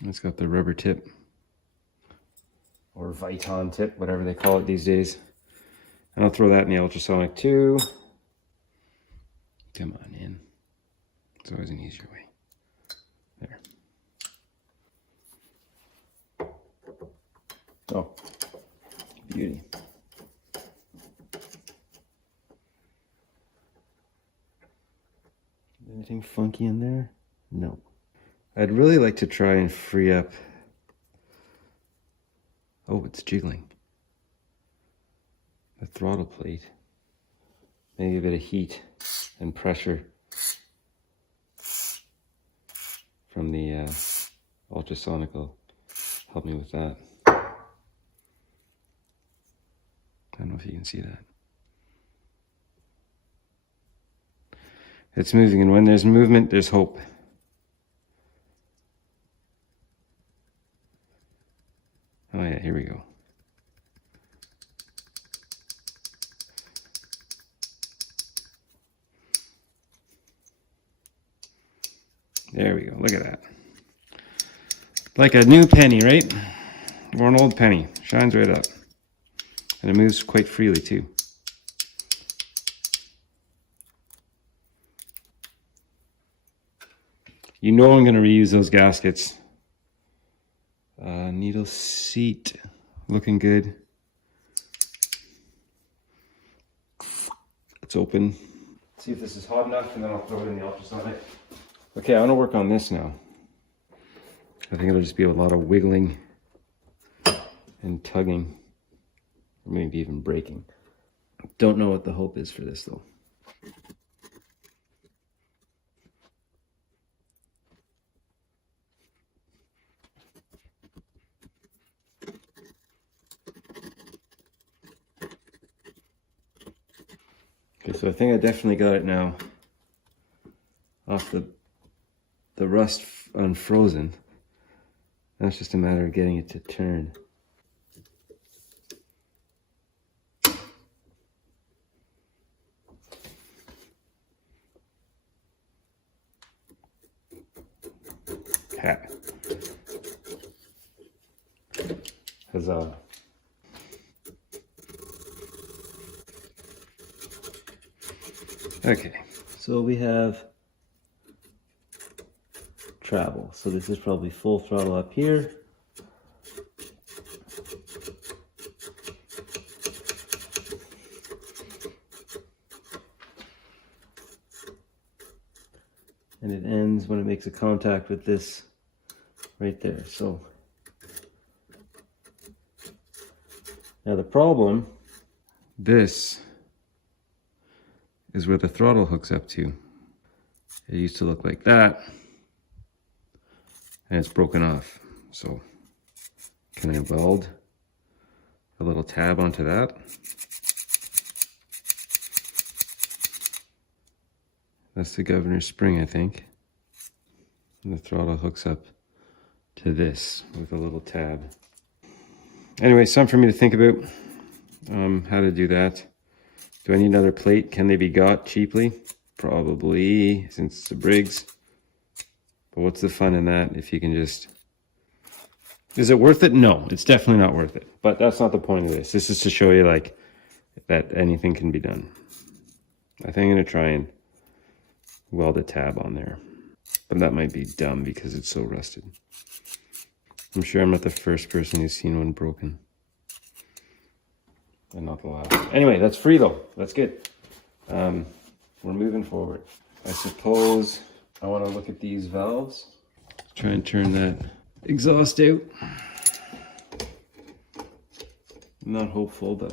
it's got the rubber tip, or Viton tip, whatever they call it these days. And I'll throw that in the ultrasonic too. Come on in. It's always an easier way. There. Oh, beauty. Anything funky in there? No. I'd really like to try and free up. Oh, it's jiggling. The throttle plate. Maybe a bit of heat and pressure from the ultrasonic will help me with that. I don't know if you can see that. It's moving, and when there's movement, there's hope. Oh yeah, here we go. There we go, look at that. Like a new penny, right? Or an old penny, shines right up. And it moves quite freely too. You know I'm going to reuse those gaskets. Needle seat, looking good. It's open. See if this is hot enough, and then I'll throw it in the ultrasonic. Okay, I want to work on this now. I think it'll just be a lot of wiggling and tugging, or maybe even breaking. Don't know what the hope is for this though. Okay, so I think I definitely got it now off the rust unfrozen. Now it's just a matter of getting it to turn. Hat. Huzzah. Okay, so we have travel. So this is probably full throttle up here. And it ends when it makes a contact with this right there. So now the problem, this is where the throttle hooks up to. It used to look like that, and it's broken off. So can I weld a little tab onto that? That's the governor's spring, I think. And the throttle hooks up to this with a little tab. Anyway, something for me to think about, how to do that. Do I need another plate? Can they be got cheaply? Probably, since it's a Briggs. But what's the fun in that if you can just... Is it worth it? No, it's definitely not worth it. But that's not the point of this. This is to show you, like, that anything can be done. I think I'm going to try and weld a tab on there. But that might be dumb because it's so rusted. I'm sure I'm not the first person who's seen one broken. And not the last. Anyway, that's free though. That's good. We're moving forward. I suppose I want to look at these valves. Try and turn that exhaust out. I'm not hopeful, but...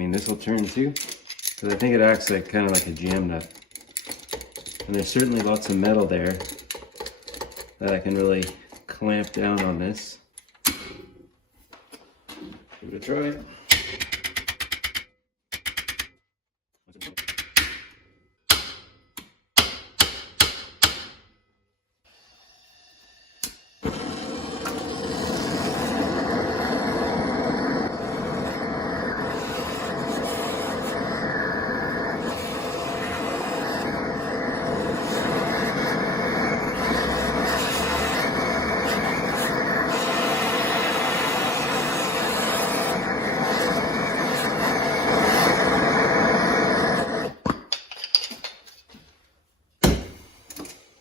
mean, this will turn too, because I think it acts like kind of like a jam nut. And there's certainly lots of metal there that I can really clamp down on this. Give it a try.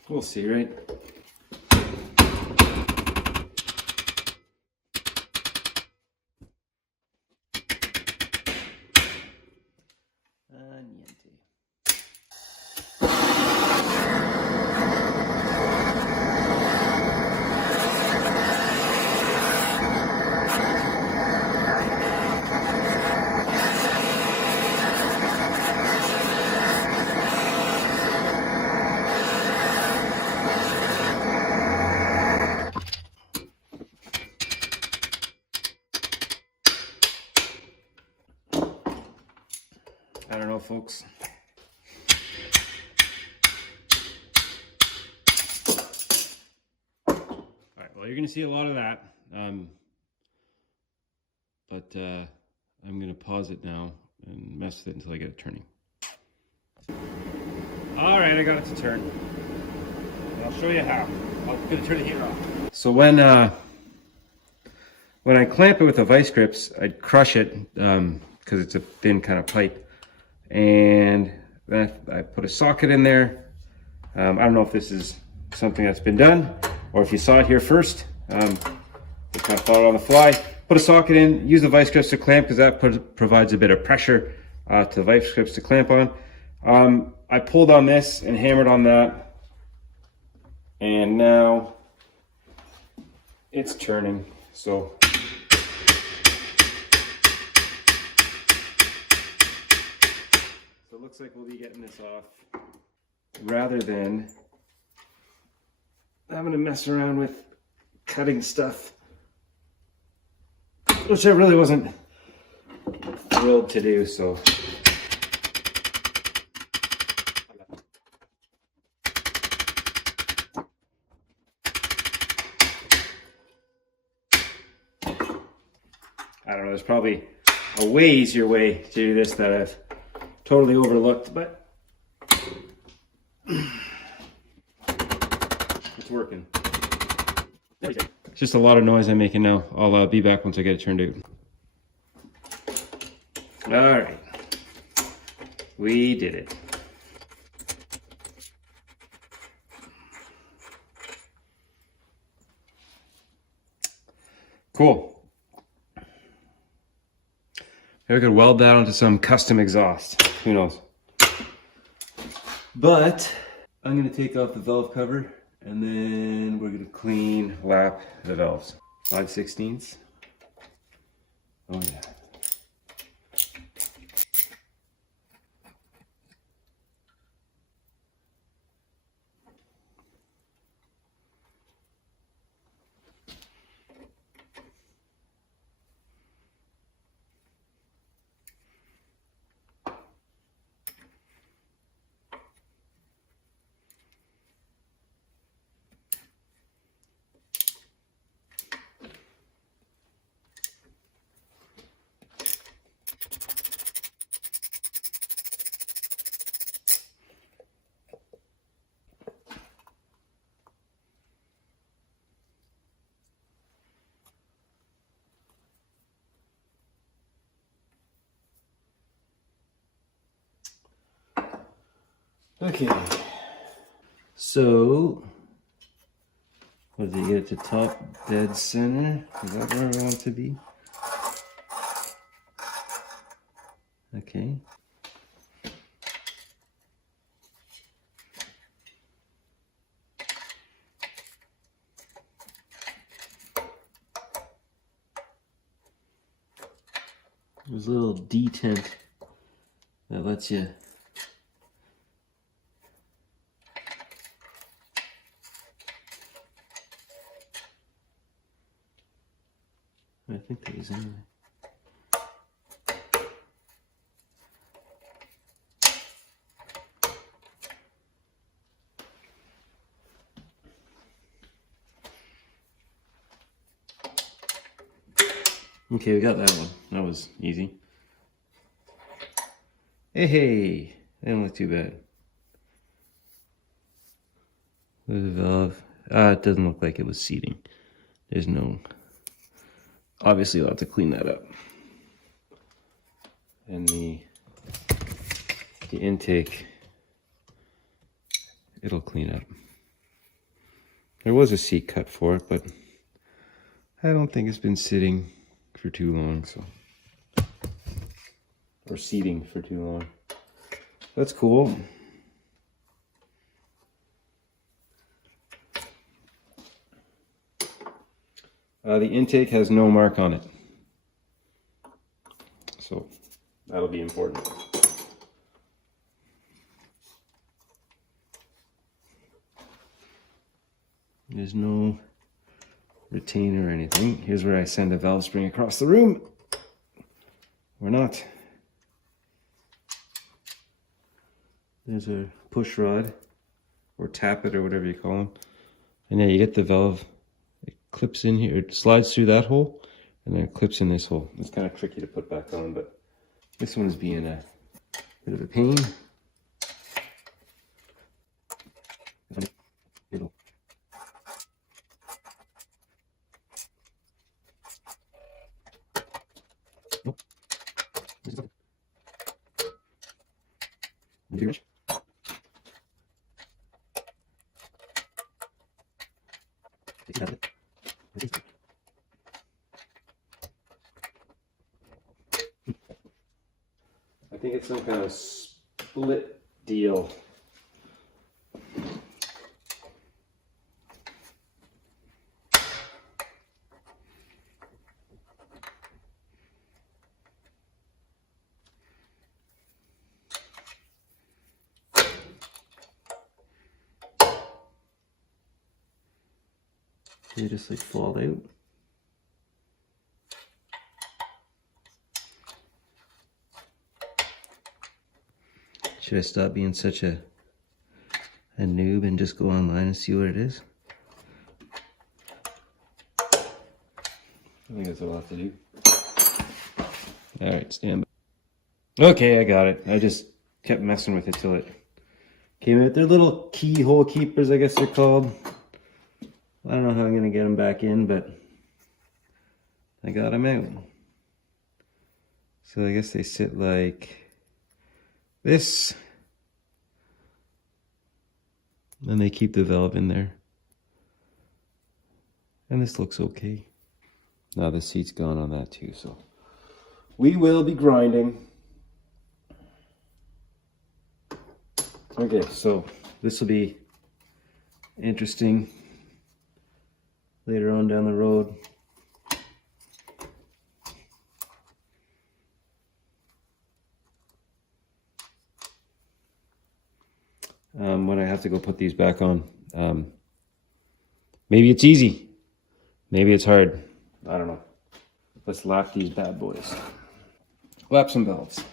We'll see, right? Niente. I don't know, folks. All right, well, you're going to see a lot of that. But I'm going to pause it now and mess with it until I get it turning. All right, I got it to turn. And I'll show you how. I'm going to turn the heater off. So when I clamp it with the vice grips, I'd crush it because it's a thin kind of pipe. And then I put a socket in there. I don't know if this is something that's been done or if you saw it here first. Just kind of thought it on the fly. Put a socket in, use the vice grips to clamp because that provides a bit of pressure to the vice grips to clamp on. I pulled on this and hammered on that. And now it's turning. So it looks like we'll be getting this off rather than having to mess around with cutting stuff, which I really wasn't thrilled to do. So I don't know, there's probably a way easier way to do this that I've totally overlooked, but it's working. It's just a lot of noise I'm making now. I'll be back once I get it turned out. All right, we did it. Cool. Maybe we could weld that onto some custom exhaust. Who knows? But I'm going to take off the valve cover and then we're going to clean lap the valves. 5/16. Oh yeah. Okay, so what did you get it to top dead center? Is that where I want it to be? Okay. There's a little detent that lets you I think there is anyway. Okay, we got that one. That was easy. Hey, they don't look too bad. There's a valve. It doesn't look like it was seating. There's no... Obviously, we'll have to clean that up. And the intake, it'll clean up. There was a seat cut for it, but I don't think it's been sitting for too long, so... Or seating for too long. That's cool. The intake has no mark on it, so that'll be important. There's no retainer or anything. Here's where I send a valve spring across the room. Or not. There's a push rod, or tappet, or whatever you call them. And then you get the valve. It clips in here, it slides through that hole, and then it clips in this hole. It's kind of tricky to put back on, but this one is being a bit of a pain. I think it's some kind of split deal. They just like fall out. Should I stop being such a noob and just go online and see what it is? I think that's what I'll have to do. Alright, stand by. Okay, I got it. I just kept messing with it till it came out. They're little keyhole keepers, I guess they're called. I don't know how I'm going to get them back in, but I got them out. So I guess they sit like this. And they keep the valve in there. And this looks okay. Now the seat's gone on that too, so we will be grinding. Okay, so this will be interesting later on down the road. When I have to go put these back on. Maybe it's easy. Maybe it's hard. I don't know. Let's lap these bad boys. Lap some valves.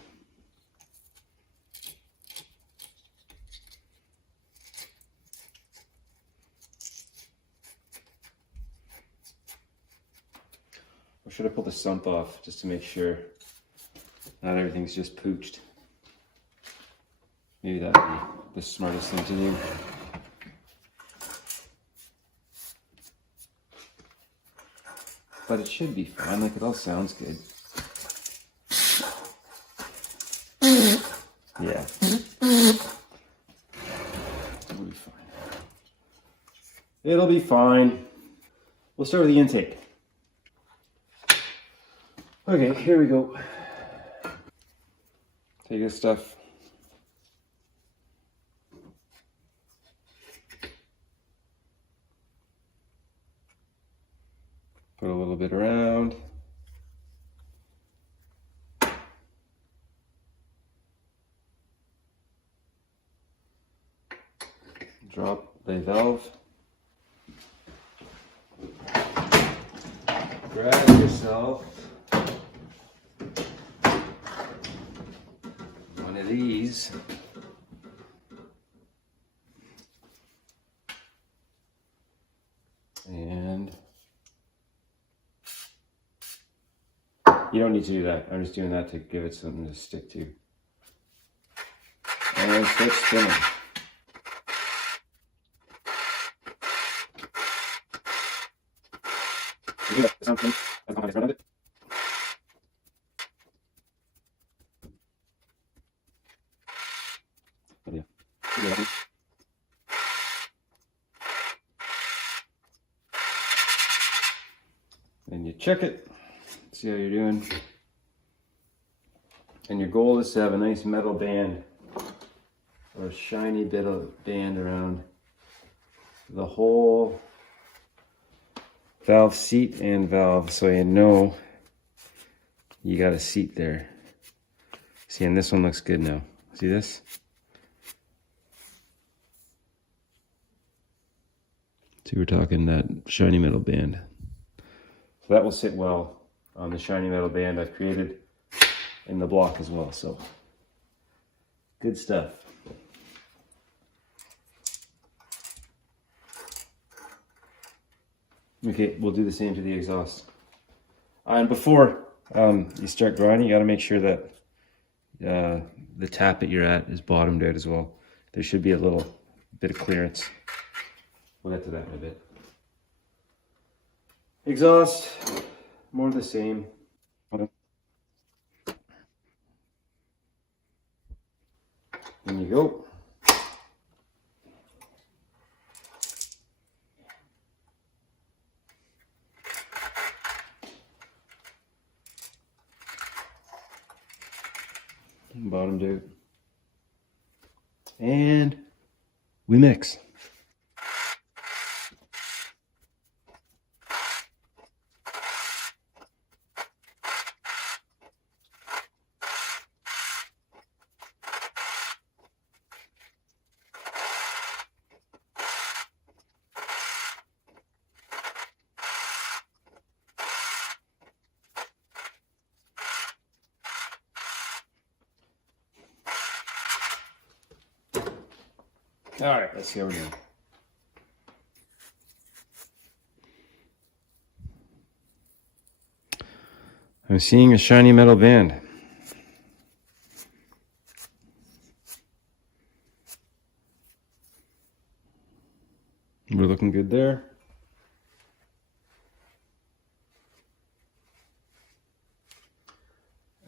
Or should I pull the sump off just to make sure not everything's just pooched? Maybe that would be the smartest thing to do. But it should be fine, like it all sounds good. Yeah. It'll be fine. It'll be fine. We'll start with the intake. Okay, here we go. Take this stuff. Put a little bit around. drop the valve. Grab yourself one of these. And you don't need to do that. I'm just doing that to give it something to stick to. And start spinning. You do something. That's not in front of it. Oh, yeah. Then you check it, see how you're doing. And your goal is to have a nice metal band or a shiny bit of band around the whole valve seat and valve, so you know you got a seat there. See, and this one looks good now. See this? See, we're talking that shiny metal band. So that will sit well on the shiny metal band I've created in the block as well. So good stuff. Okay, we'll do the same to the exhaust. And before you start grinding, you got to make sure that the tappet you're at is bottomed out as well. There should be a little bit of clearance. We'll get to that in a bit. Exhaust, more of the same. In you go. Bottomed out. And we mix. All right, let's see how we're doing. I'm seeing a shiny metal band. We're looking good there.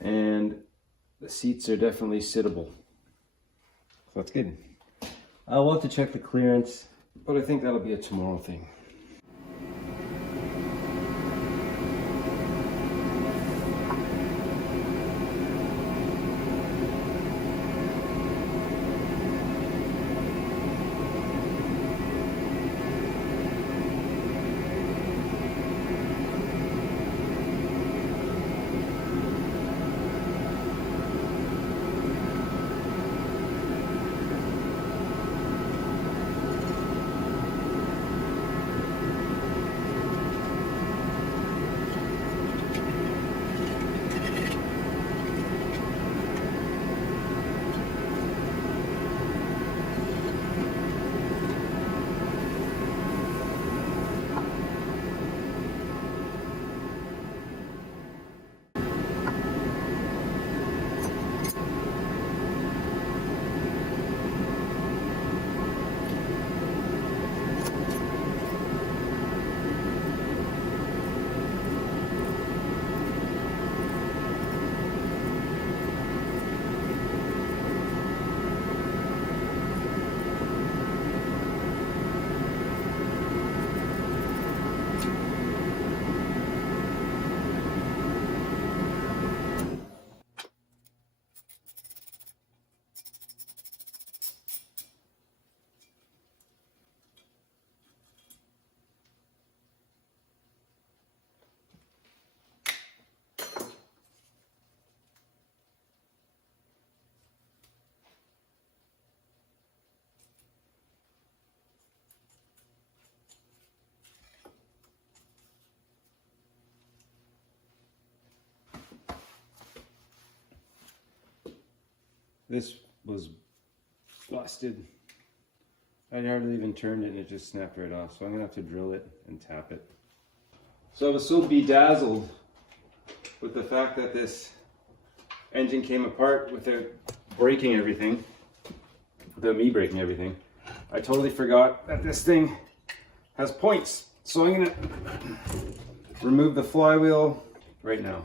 And the seats are definitely sittable. So that's good. I'll have to check the clearance, but I think that'll be a tomorrow thing. this was busted. I hardly even turned it and it just snapped right off. So I'm gonna have to drill it and tap it. So I was so bedazzled with the fact that this engine came apart without breaking everything, without me breaking everything. I totally forgot that this thing has points. So I'm gonna remove the flywheel right now.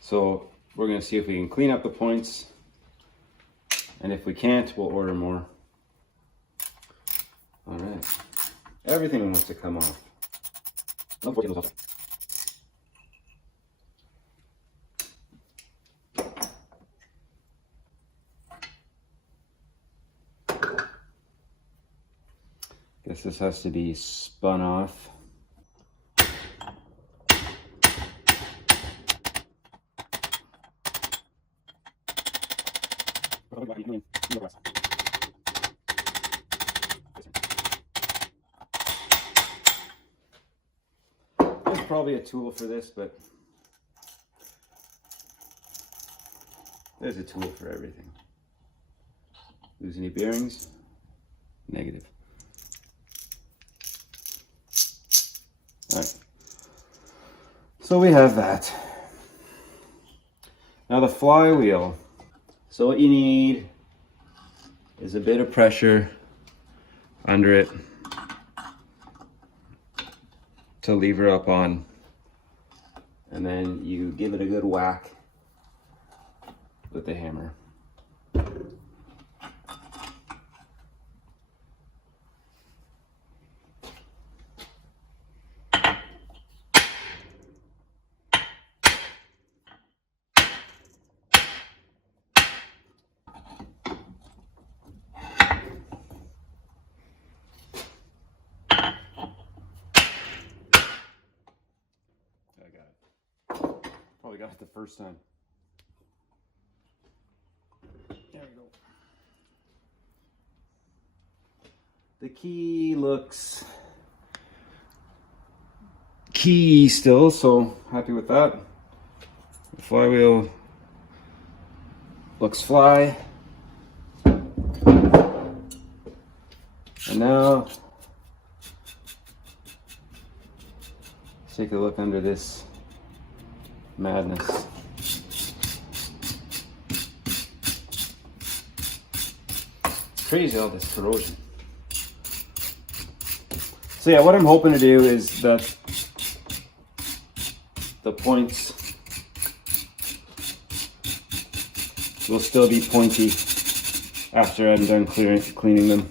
So we're gonna see if we can clean up the points, and if we can't, we'll order more. All right, everything wants to come off. Guess this has to be spun off. There's probably a tool for this, but there's a tool for everything. Lose any bearings? Negative. All right. So we have that. Now the flywheel. So what you need is a bit of pressure under it to lever up on, and then you give it a good whack with the hammer. Probably got it the first time. There we go. The key looks key still, so happy with that. The flywheel looks fly. And now let's take a look under this madness. It's crazy, all this corrosion. So yeah, what I'm hoping to do is that the points will still be pointy after I'm done cleaning them.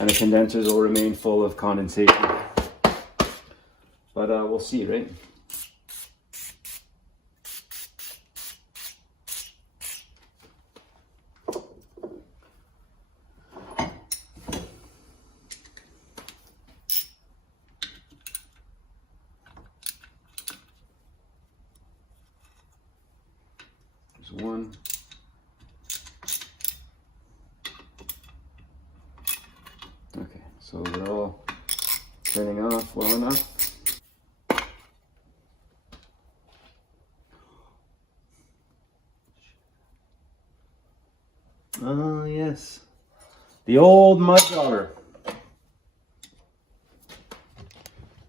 And the condensers will remain full of condensation. But we'll see, right? There's one. Okay, so they're all turning off well enough. Oh, yes. The old mud dauber.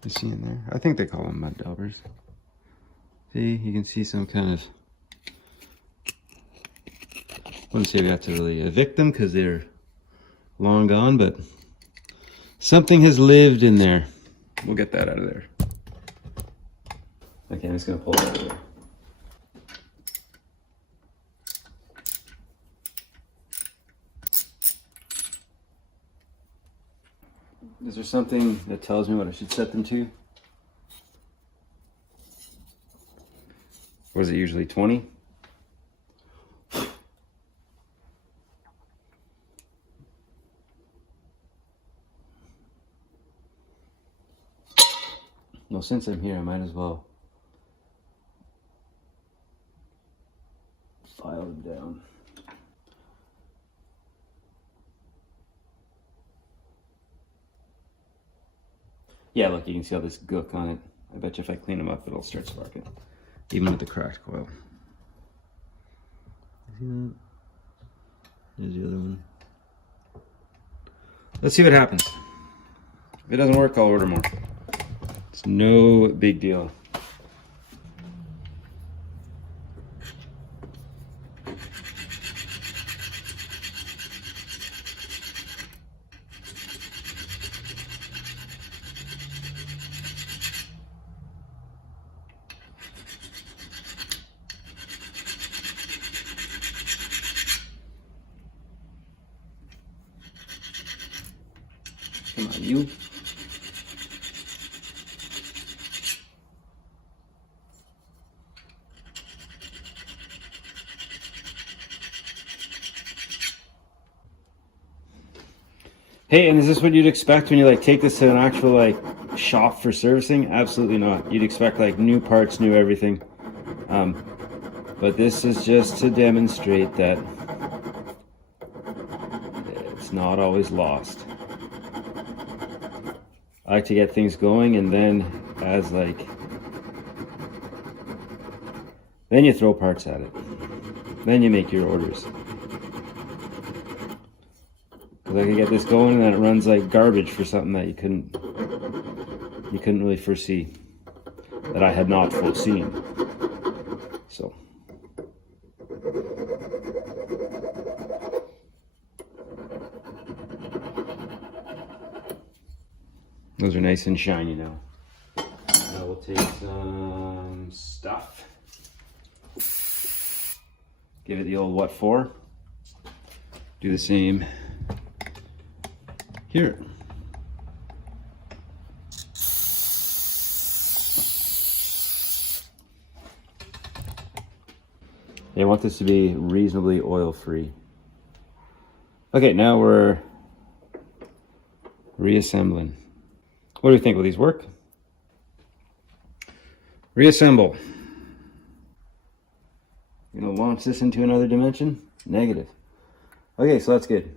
You see in there? I think they call them mud daubers. See, you can see some kind of... I wouldn't say we have to really evict them because they're long gone, but something has lived in there. We'll get that out of there. Okay, I'm just going to pull it out of there. Is there something that tells me what I should set them to? Or is it usually 20? Well, since I'm here, I might as well file them down. Yeah, look, you can see all this gook on it. I bet you if I clean them up, it'll start sparking. Even with the cracked coil. See that? There's the other one. Let's see what happens. If it doesn't work, I'll order more. It's no big deal. Come on, you. Hey, and is this what you'd expect when you like take this to an actual like shop for servicing? Absolutely not. You'd expect like new parts, new everything. But this is just to demonstrate that it's not always lost. I like to get things going, and then then you throw parts at it. Then you make your orders. Because I could get this going and then it runs like garbage for something that you couldn't really foresee. That I had not foreseen. So. Those are nice and shiny now. Now we'll take some stuff. Give it the old what for. Do the same here. I want this to be reasonably oil-free. Okay, now we're reassembling. What do you think? Will these work? Reassemble. You gonna launch this into another dimension? Negative. Okay, so that's good.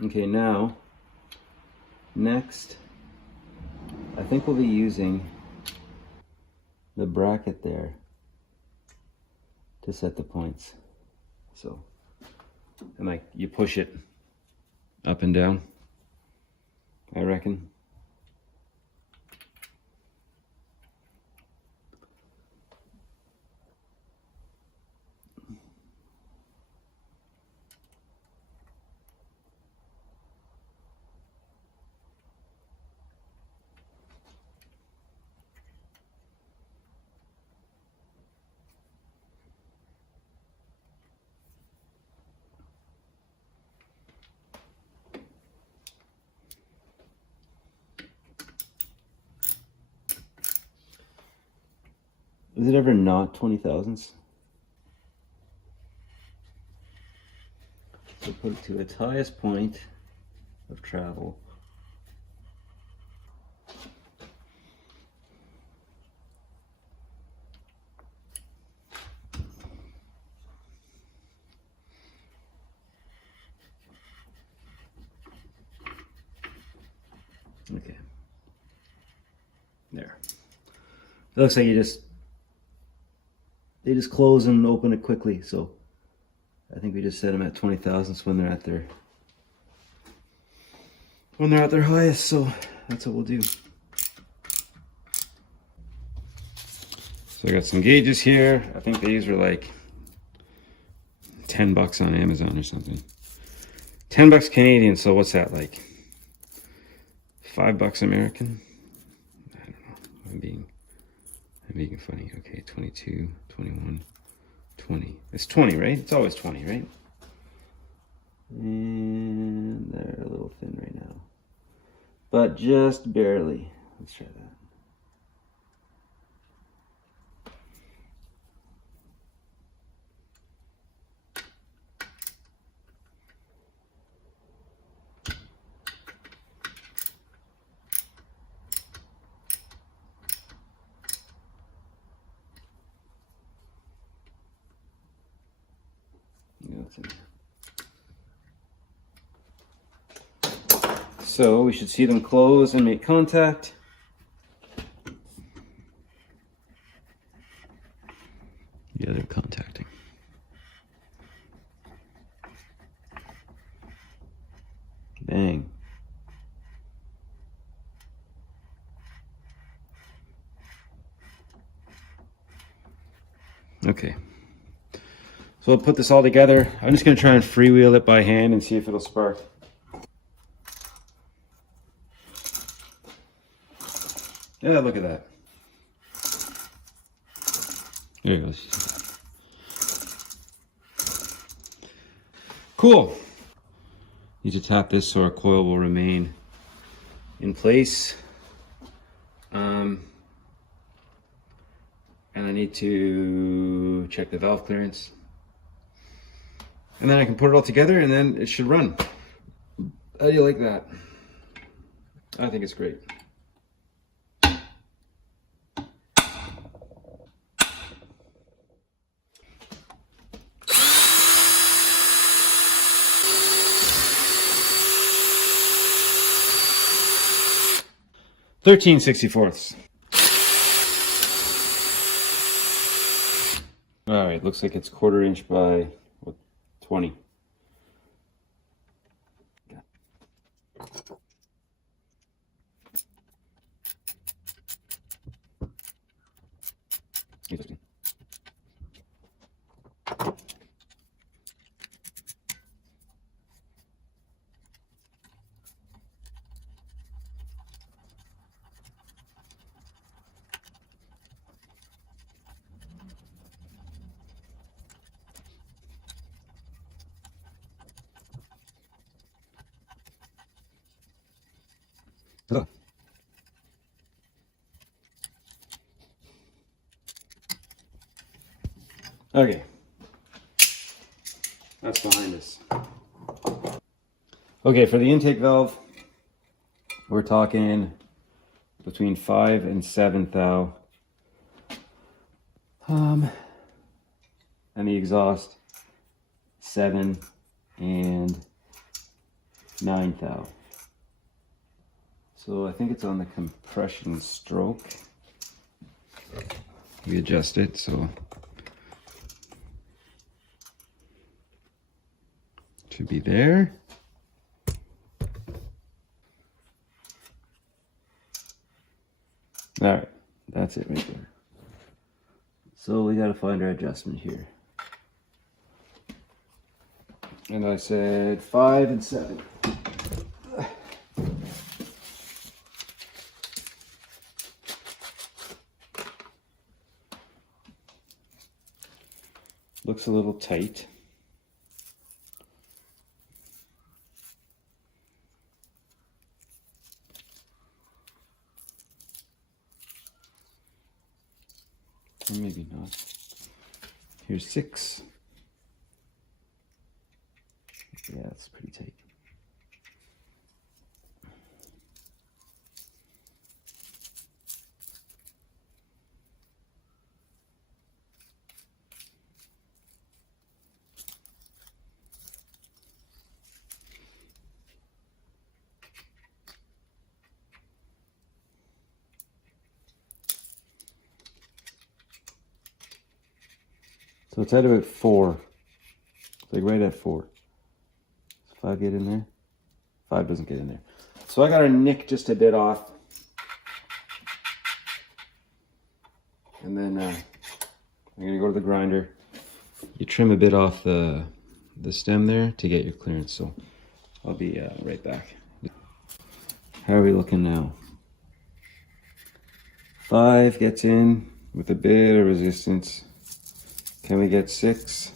Okay, now, next, I think we'll be using the bracket there to set the points. So, and like you push it up and down, I reckon. Is it ever not 20 thousandths? So put it to its highest point of travel. Okay. There. It looks like they just close and open it quickly, so I think we just set them at 20 thousandths when they're at their highest, so that's what we'll do. So I got some gauges here. I think these were like $10 on Amazon or something. $10 Canadian, so what's that like? $5 American? I don't know. I'm being funny. Okay, 22, 21, 20. It's 20, right? It's always 20, right? And they're a little thin right now. But just barely. Let's try that. Yeah, that's in there. So we should see them close and make contact. Yeah, they're contacting. Bang. Okay. So I'll put this all together. I'm just going to try and freewheel it by hand and see if it'll spark. Yeah, look at that. There it goes. Cool. Need to tap this so our coil will remain in place. And I need to check the valve clearance. And then I can put it all together and then it should run. How do you like that? I think it's great. $13.64. All right, looks like it's 1/4 inch by what, 20. Hello. Okay, that's behind us. Okay, for the intake valve, we're talking between 5 and 7 thou. And the exhaust 7 and 9 thou. So I think it's on the compression stroke. We adjust it so it should be there. All right, that's it right there. So we got to find our adjustment here. And I said 5 and 7. Looks a little tight. Or maybe not. Here's 6. Yeah, it's pretty tight. So it's at about 4. It's like right at 4. Does 5 get in there? 5 doesn't get in there. So I got to nick just a bit off. And then I'm going to go to the grinder. You trim a bit off the stem there to get your clearance. So I'll be right back. How are we looking now? 5 gets in with a bit of resistance. Can we get 6?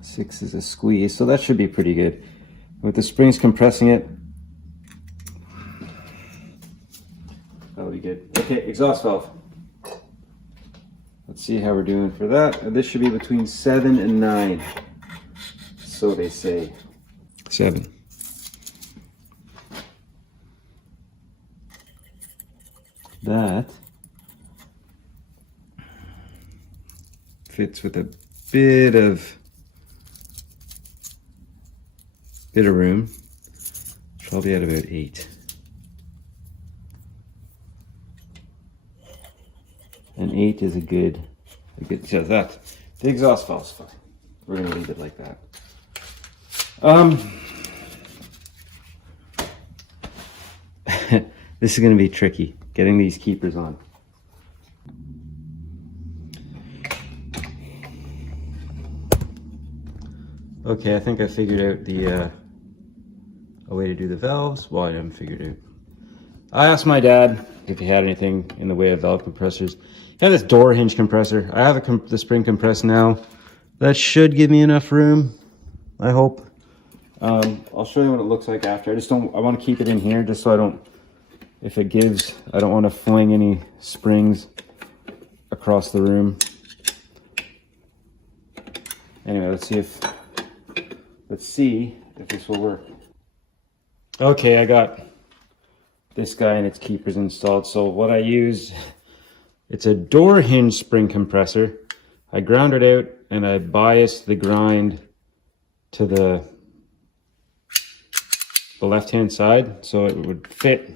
Six is a squeeze, so that should be pretty good. With the springs compressing it, that'll be good. Okay, exhaust valve. Let's see how we're doing for that. And this should be between 7 and 9. So they say. 7. That fits with a bit of room. Probably at about 8. And 8 is a good, so that, the exhaust valve's fine. We're gonna leave it like that. This is gonna be tricky, getting these keepers on. Okay, I think I figured out a way to do the valves. Well, I haven't figured out. I asked my dad if he had anything in the way of valve compressors. He had this door hinge compressor. I have the spring compressed now. That should give me enough room, I hope. I'll show you what it looks like after. I want to keep it in here just so I don't, if it gives, I don't want to fling any springs across the room. Anyway, let's see if this will work. Okay, I got this guy and its keepers installed. So what I used, it's a door hinge spring compressor. I ground it out and I biased the grind to the left-hand side so it would fit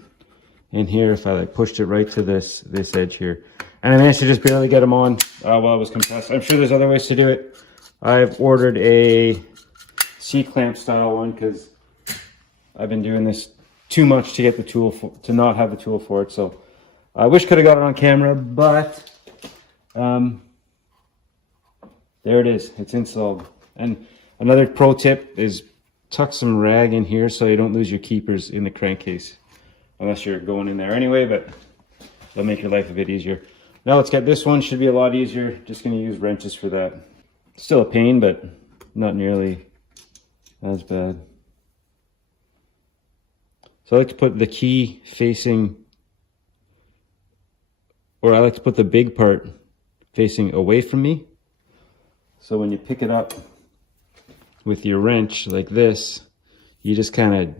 in here if I like pushed it right to this edge here. And I managed to just barely get them on while it was compressed. I'm sure there's other ways to do it. I've ordered a C-clamp style one because I've been doing this too much to get the tool to not have the tool for it. So I wish could have got it on camera, but there it is. It's installed. And another pro tip is tuck some rag in here so you don't lose your keepers in the crankcase, unless you're going in there anyway, but it'll make your life a bit easier. Now let's get this one. Should be a lot easier. Just going to use wrenches for that. Still a pain, but not nearly as bad. So I like to put the key facing, or I like to put the big part facing away from me. So when you pick it up with your wrench like this, you just kind of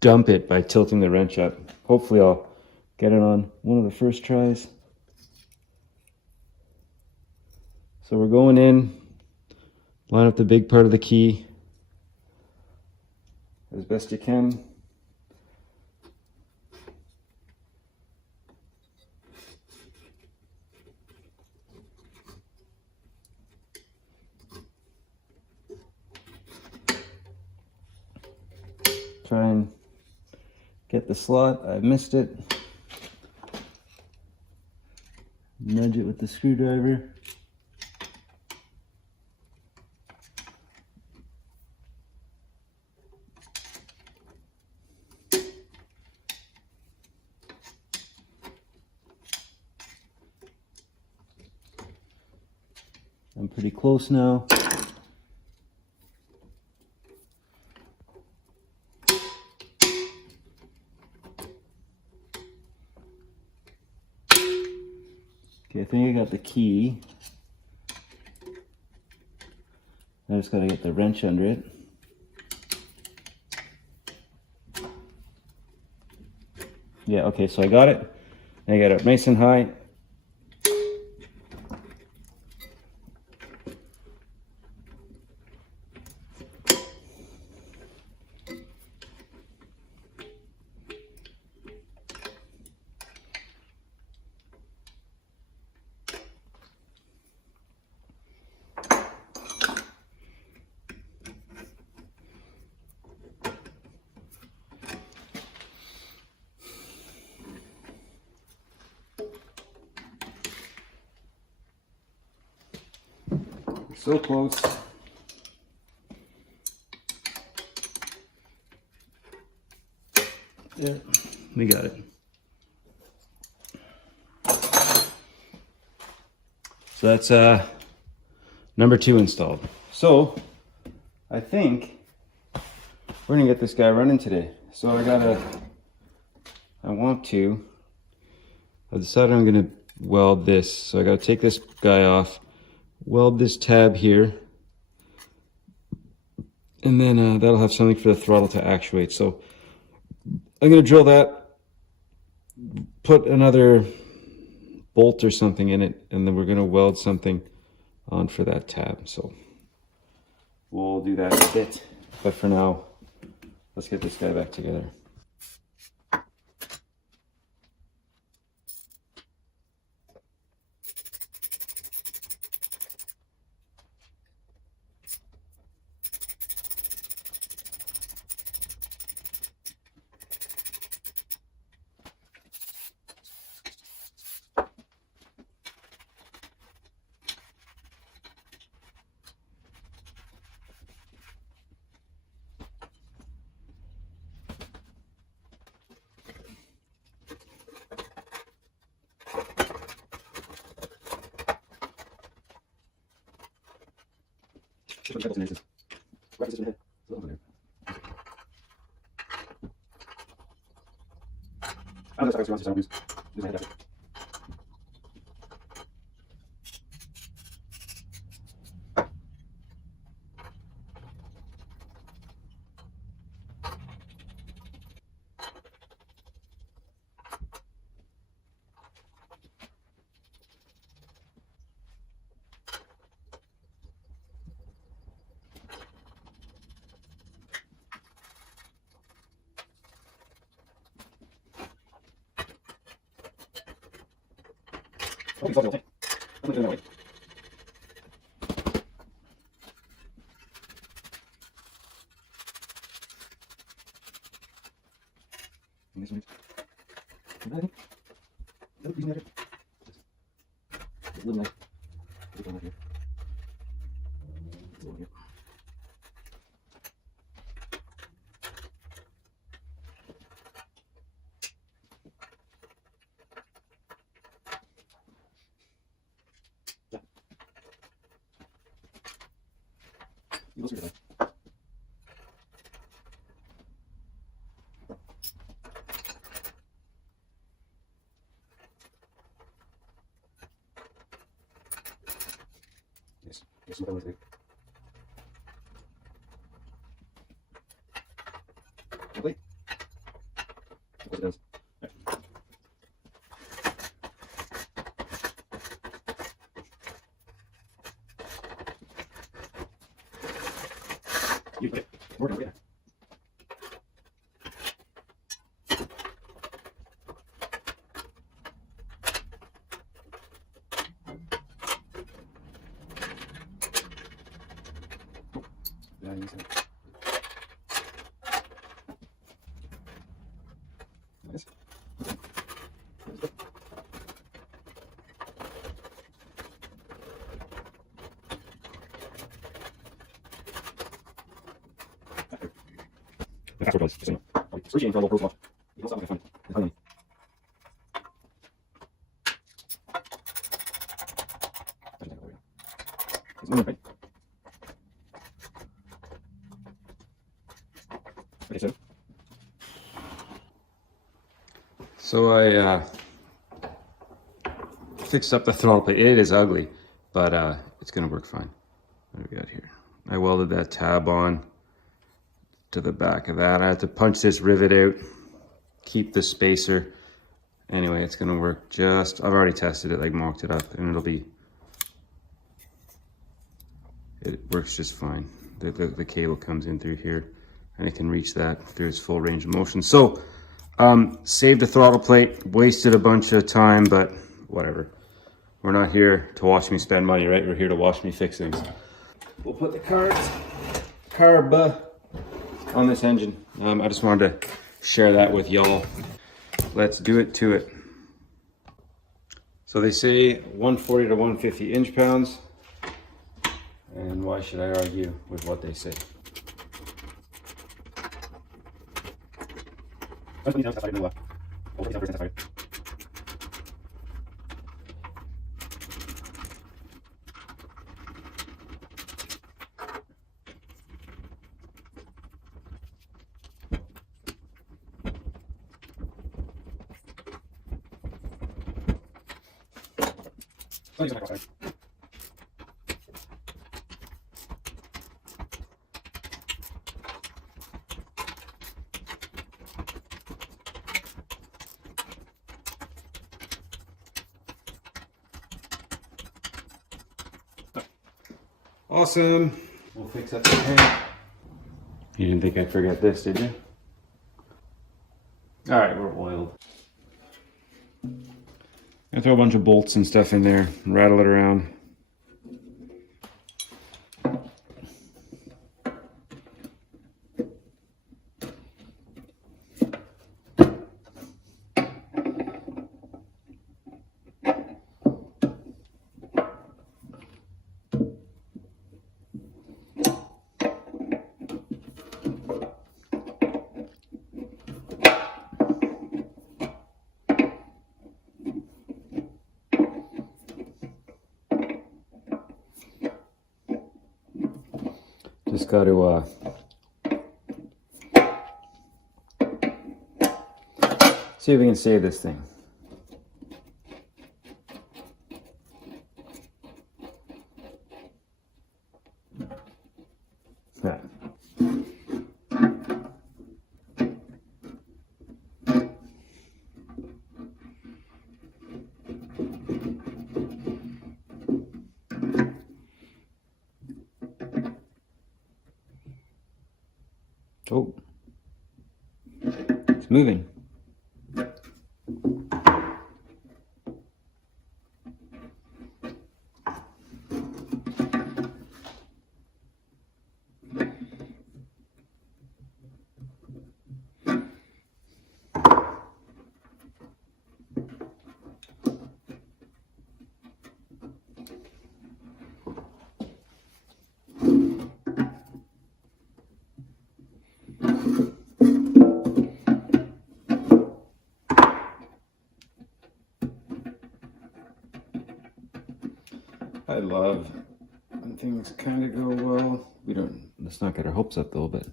dump it by tilting the wrench up. Hopefully I'll get it on one of the first tries. So we're going in, line up the big part of the key as best you can. Try and get the slot. I missed it. Nudge it with the screwdriver. I'm pretty close now. Okay, I think I got the key. I just gotta get the wrench under it. Yeah, okay, so I got it. I got it nice and high. So close. There, we got it. So that's number 2 installed. So I think we're gonna get this guy running today. So I decided I'm gonna weld this. So I gotta take this guy off, weld this tab here, and then that'll have something for the throttle to actuate. So I'm gonna drill that, put another bolt or something in it, and then we're gonna weld something on for that tab. So we'll do that in a bit. But for now, let's get this guy back together. So I fixed up the throttle plate. It is ugly, but it's gonna work fine. What do we got here? I welded that tab on to the back of that. I had to punch this rivet out, keep the spacer. Anyway, it's gonna work just, I've already tested it, like mocked it up, and it works just fine. The cable comes in through here, and it can reach that through its full range of motion. So, saved the throttle plate, wasted a bunch of time, but whatever. We're not here to watch me spend money, right? We're here to watch me fix things. We'll put the carb on this engine. I just wanted to share that with y'all. Let's do it to it. So they say 140 to 150 inch-pounds. And why should I argue with what they say? Awesome. We'll fix up the tank. You didn't think I'd forget this, did you? All right, we're oiled. I throw a bunch of bolts and stuff in there, and rattle it around. Just got to see if we can save this thing. Yeah. Oh, it's moving. I love when things kind of go well. Let's not get our hopes up though, but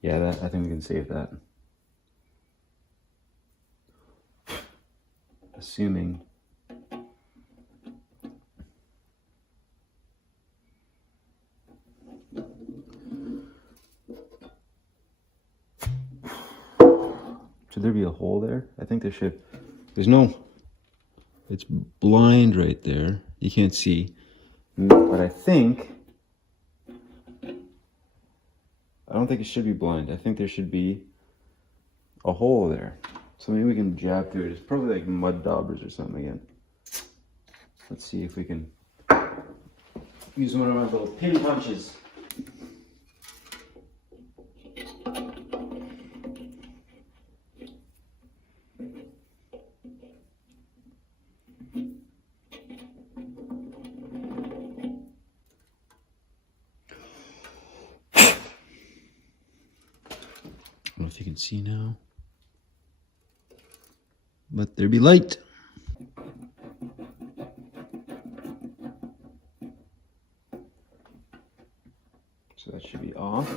yeah, I think we can save that. Assuming. Should there be a hole there? I think there should. There's no. It's blind right there. You can't see. But I don't think it should be blind. I think there should be a hole there. So maybe we can jab through it. It's probably like mud daubers or something again. Let's see if we can use one of our little pin punches. I don't know if you can see now. Let there be light. So that should be off.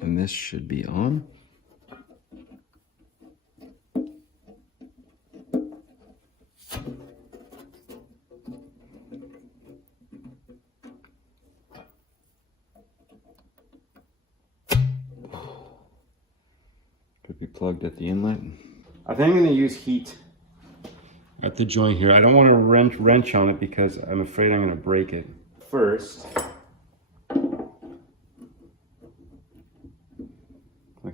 And this should be on. Could be plugged at the inlet. I think I'm going to use heat at the joint here. I don't want to wrench on it because I'm afraid I'm going to break it. First, okay,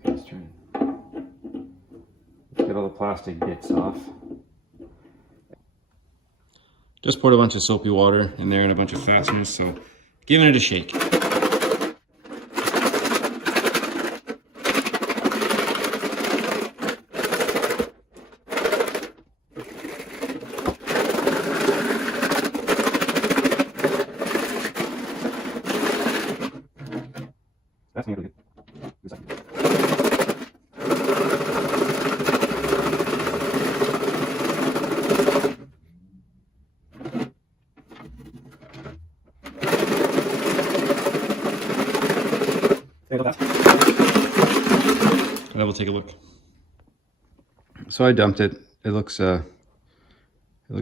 let's turn it. Let's get all the plastic bits off. Just poured a bunch of soapy water in there and a bunch of fasteners, so giving it a shake. That's really good. And I will take a look. So I dumped it. It looks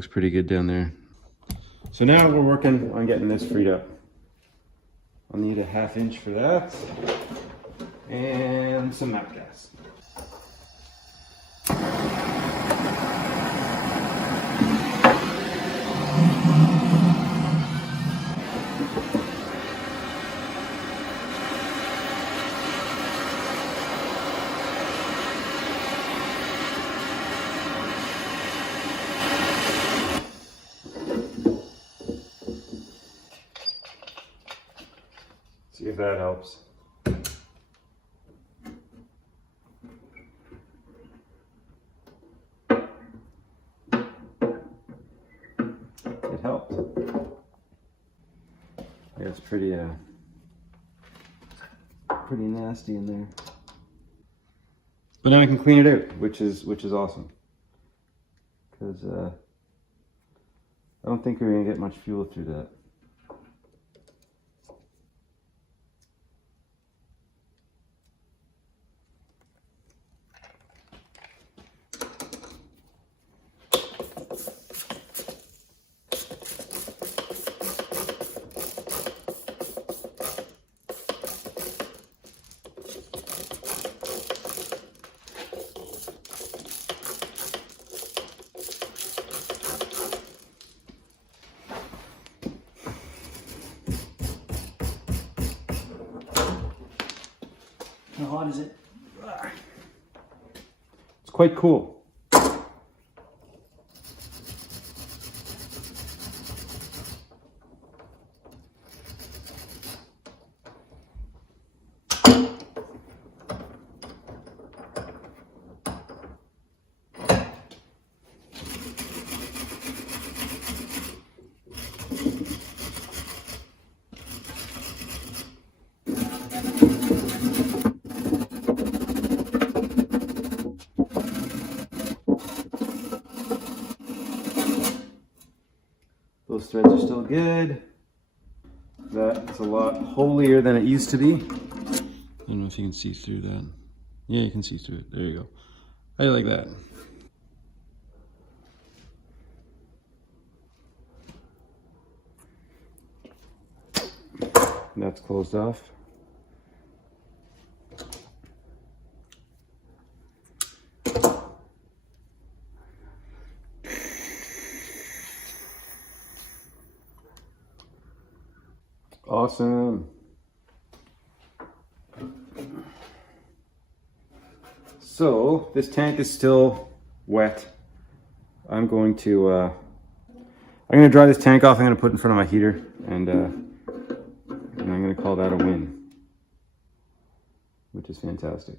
pretty good down there. So now we're working on getting this freed up. I'll need a 1/2 inch for that. And some map gas. See if that helps. It helped. Yeah, it's pretty pretty nasty in there. But now I can clean it out, which is awesome. Because I don't think we're gonna get much fuel through that. How hot is it? It's quite cool. Those threads are still good. That's a lot holier than it used to be. I don't know if you can see through that. Yeah, you can see through it. There you go. I like that. That's closed off. Awesome. So this tank is still wet. I'm going to dry this tank off. I'm going to put it in front of my heater, and I'm going to call that a win, which is fantastic.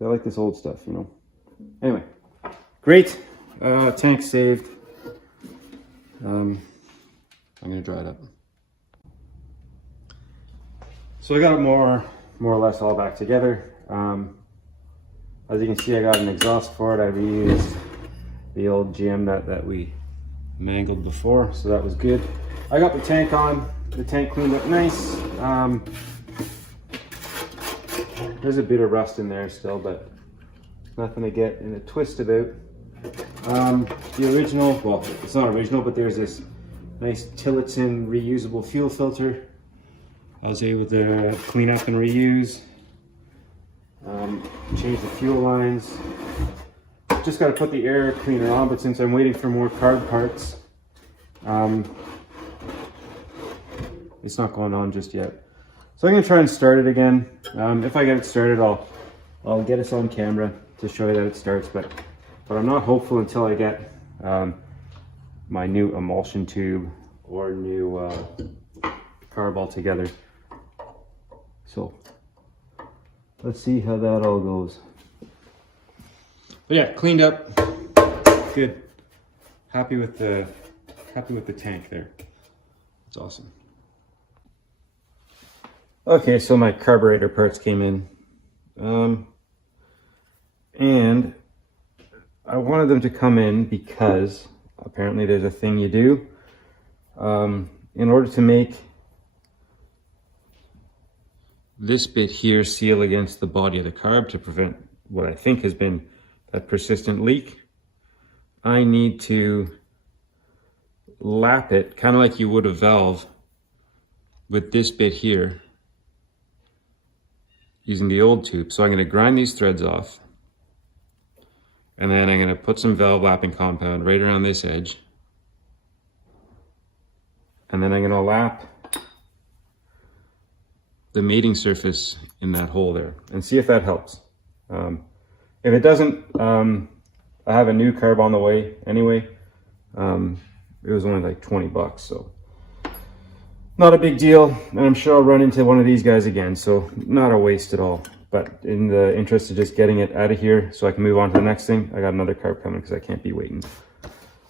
I like this old stuff, you know. Anyway, great. Tank saved. I'm going to dry it up. So I got it more or less all back together. As you can see, I got an exhaust for it. I reused the old GM that we mangled before, so that was good. I got the tank on. The tank cleaned up nice. There's a bit of rust in there still, but nothing to get in a twist about. The original, well, it's not original, but there's this nice Tillotson reusable fuel filter. I was able to clean up and reuse. Change the fuel lines. Just got to put the air cleaner on, but since I'm waiting for more carb parts, it's not going on just yet. So I'm going to try and start it again. If I get it started, I'll get us on camera to show you that it starts, but I'm not hopeful until I get my new emulsion tube or new carb altogether. So let's see how that all goes. But yeah, cleaned up, good. Happy with the tank there. It's awesome. Okay, so my carburetor parts came in, and I wanted them to come in because apparently there's a thing you do in order to make this bit here seal against the body of the carb to prevent what I think has been that persistent leak. I need to lap it kind of like you would a valve with this bit here using the old tube. So I'm going to grind these threads off, and then I'm going to put some valve lapping compound right around this edge, and then I'm going to lap the mating surface in that hole there and see if that helps. If it doesn't, I have a new carb on the way anyway. It was only like 20 bucks, so Not a big deal, and I'm sure I'll run into one of these guys again, so not a waste at all. But in the interest of just getting it out of here so I can move on to the next thing, I got another carp coming because I can't be waiting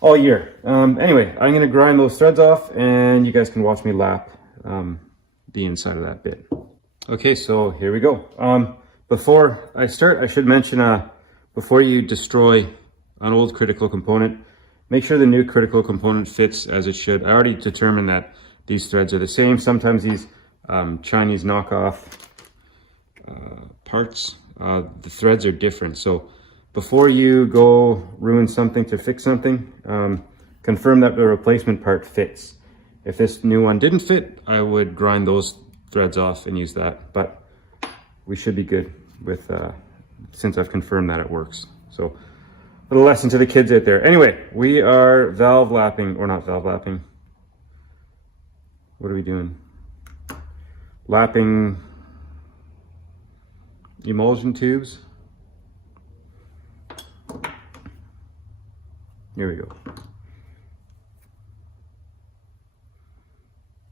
all year. Anyway, I'm going to grind those threads off, and you guys can watch me lap the inside of that bit. Okay, so here we go. Before I start, I should mention, before you destroy an old critical component, make sure the new critical component fits as it should. I already determined that these threads are the same. Sometimes these Chinese knockoff parts, the threads are different. So before you go ruin something to fix something, confirm that the replacement part fits. If this new one didn't fit, I would grind those threads off and use that. But we should be good with, since I've confirmed that it works. So a little lesson to the kids out there. Anyway, we are valve lapping, or not valve lapping. What are we doing? Lapping emulsion tubes. Here we go.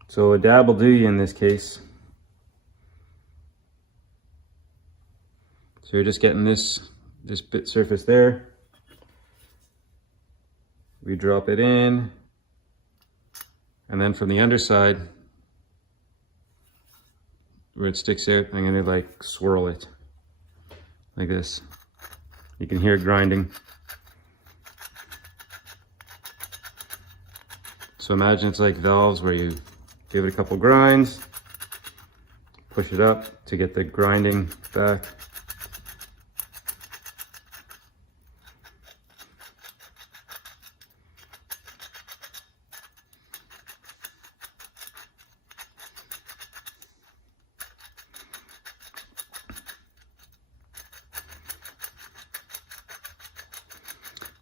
So a dab will do you in this case. So you're just getting this bit surface there. We drop it in, and then from the underside, where it sticks out, I'm gonna like swirl it like this. You can hear it grinding. So imagine it's like valves where you give it a couple grinds, push it up to get the grinding back.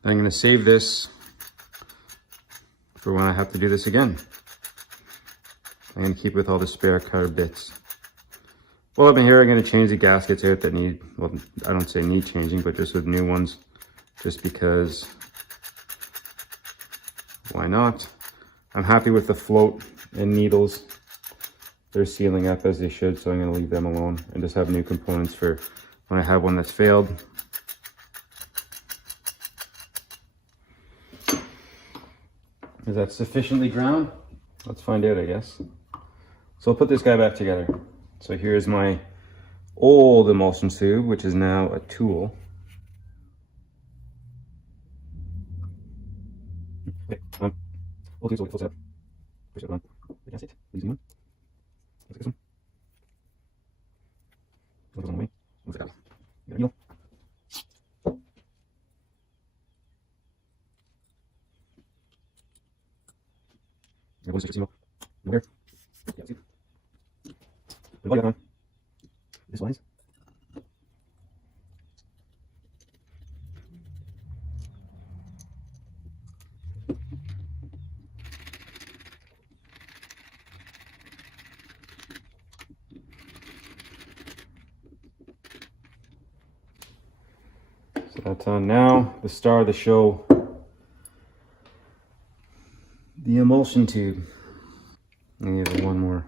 I'm going to save this for when I have to do this again. I'm going to keep with all the spare carb bits. Well, up in here, I'm going to change the gaskets out that need, well, I don't say need changing, but just with new ones, just because, why not? I'm happy with the float and needles. They're sealing up as they should, so I'm going to leave them alone and just have new components for when I have one that's failed. Is that sufficiently ground? Let's find out, I guess. So I'll put this guy back together. So here's my old emulsion tube, which is now a tool. Okay, old tube, so we close it up. Push it on. That's it. Easy one. Let's get this one. Goes on the way. Move it out. You got a needle. Yeah, we'll just over here. Yeah, see. The body on. This wise. So that's on now. The star of the show. The emulsion tube. I'm gonna give it one more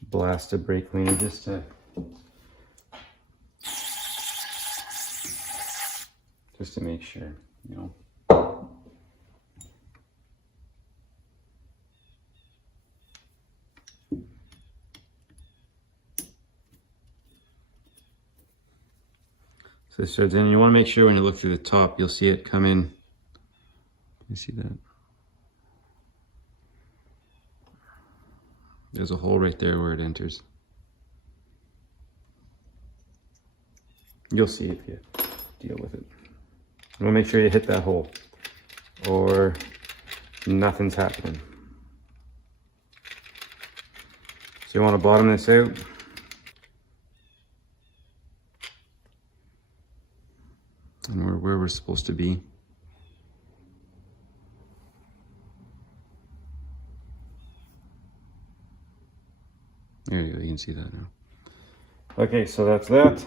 blast of brake cleaner just to make sure, you know. So this threads in. You want to make sure when you look through the top, you'll see it come in. You see that? There's a hole right there where it enters. You'll see if you deal with it. You want to make sure you hit that hole or nothing's happening. So you want to bottom this out. And we're where we're supposed to be. There you go, you can see that now. Okay, so that's that.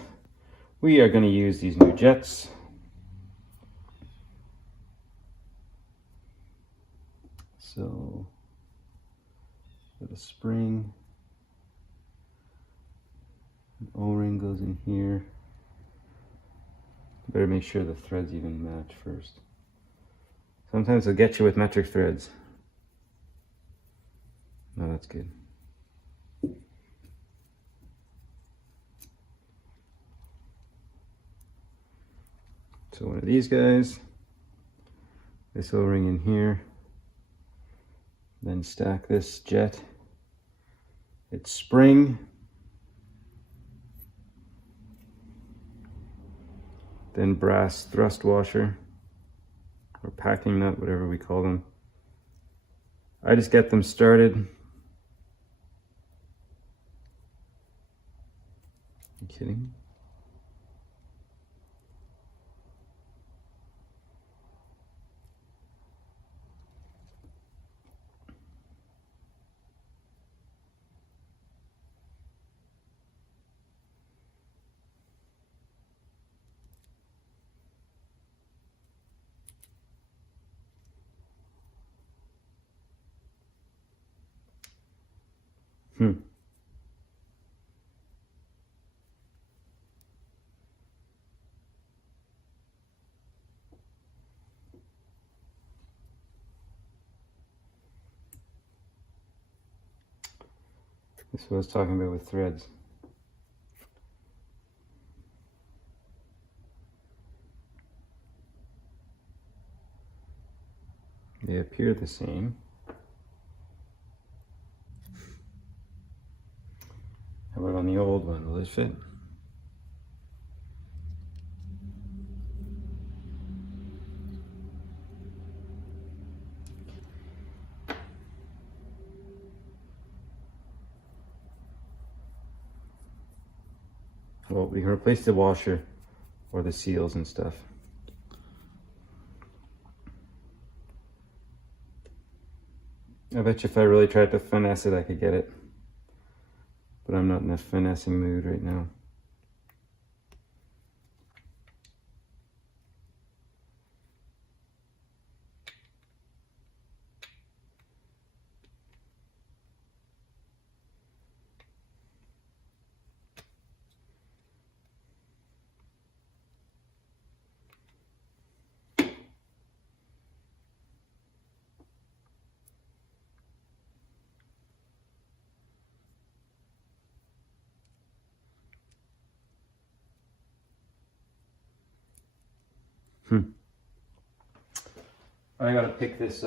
We are going to use these new jets. So Got a spring. An O-ring goes in here. Better make sure the threads even match first. Sometimes they'll get you with metric threads. No, that's good. So one of these guys, this O-ring in here, then stack this jet. It's spring, then brass thrust washer, or packing nut, whatever we call them. I just get them started. You kidding? This is what I was talking about with threads. They appear the same. How about on the old one? Will it fit? Well, we can replace the washer or the seals and stuff. I bet you if I really tried to finesse it, I could get it. But I'm not in a finessing mood right now. I gotta pick this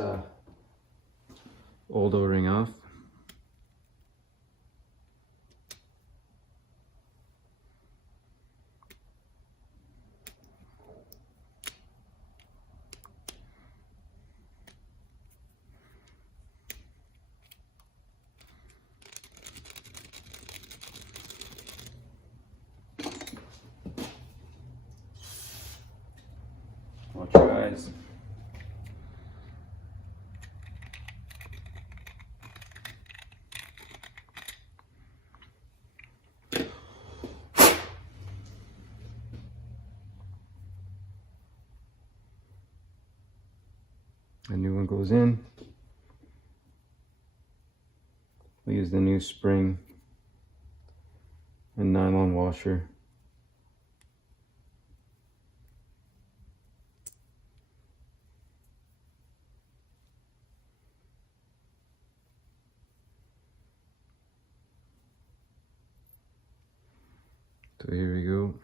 old O-ring off. Watch your eyes. A new one goes in. We use the new spring and nylon washer. So here we go.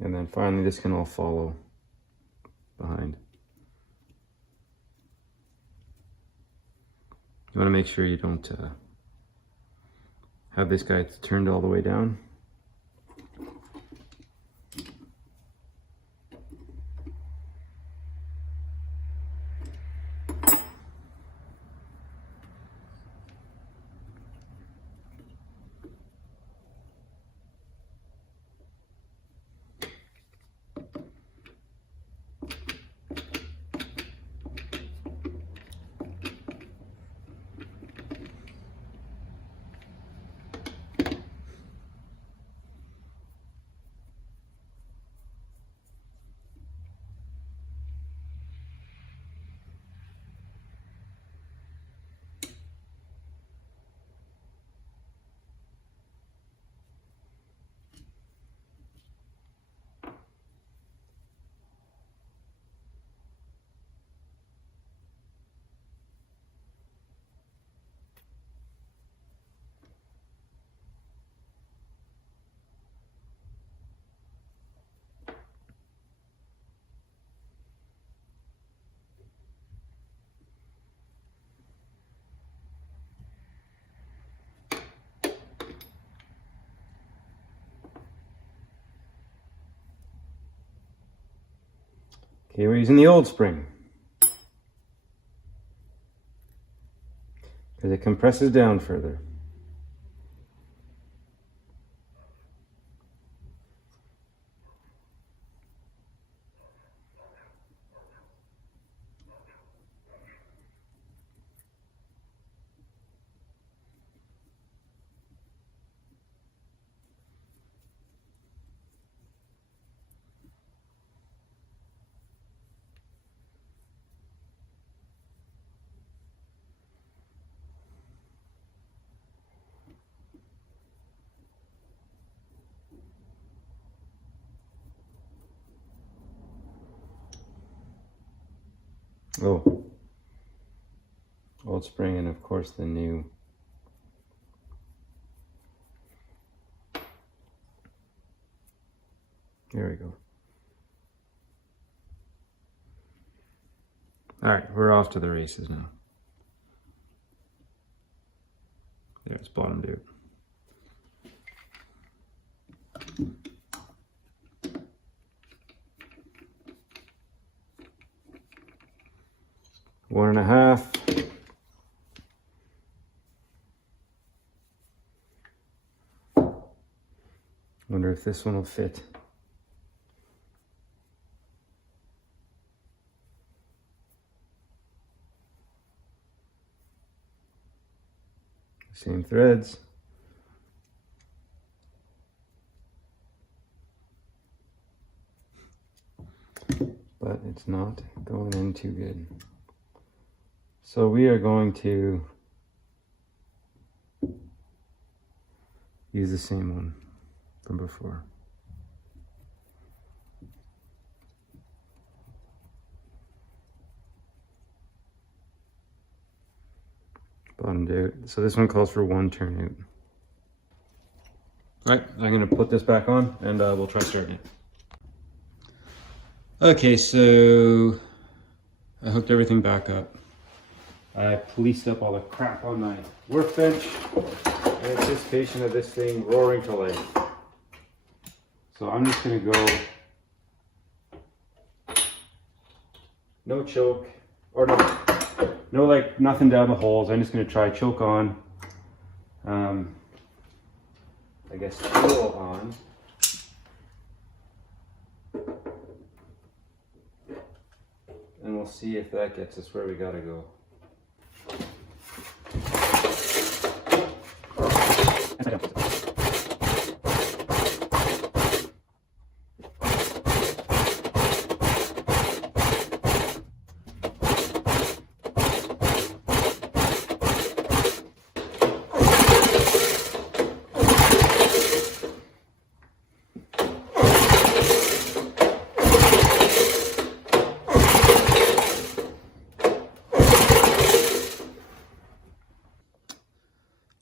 And then finally this can all follow behind. You want to make sure you don't have this guy turned all the way down. Okay, we're using the old spring because it compresses down further. Oh, old spring and of course the new. There we go. All right, we're off to the races now. There's bottomed out. One and a half. Wonder if this one will fit. Same threads. But it's not going in too good. So we are going to use the same one from before. Bottomed out. So this one calls for one turnout. All right, I'm gonna put this back on and we'll try starting it. Okay, so I hooked everything back up. I policed up all the crap on my workbench in anticipation of this thing roaring to life. So I'm just gonna go no choke, or no like nothing down the holes. I'm just gonna try choke on. I guess fuel on. And we'll see if that gets us where we gotta go.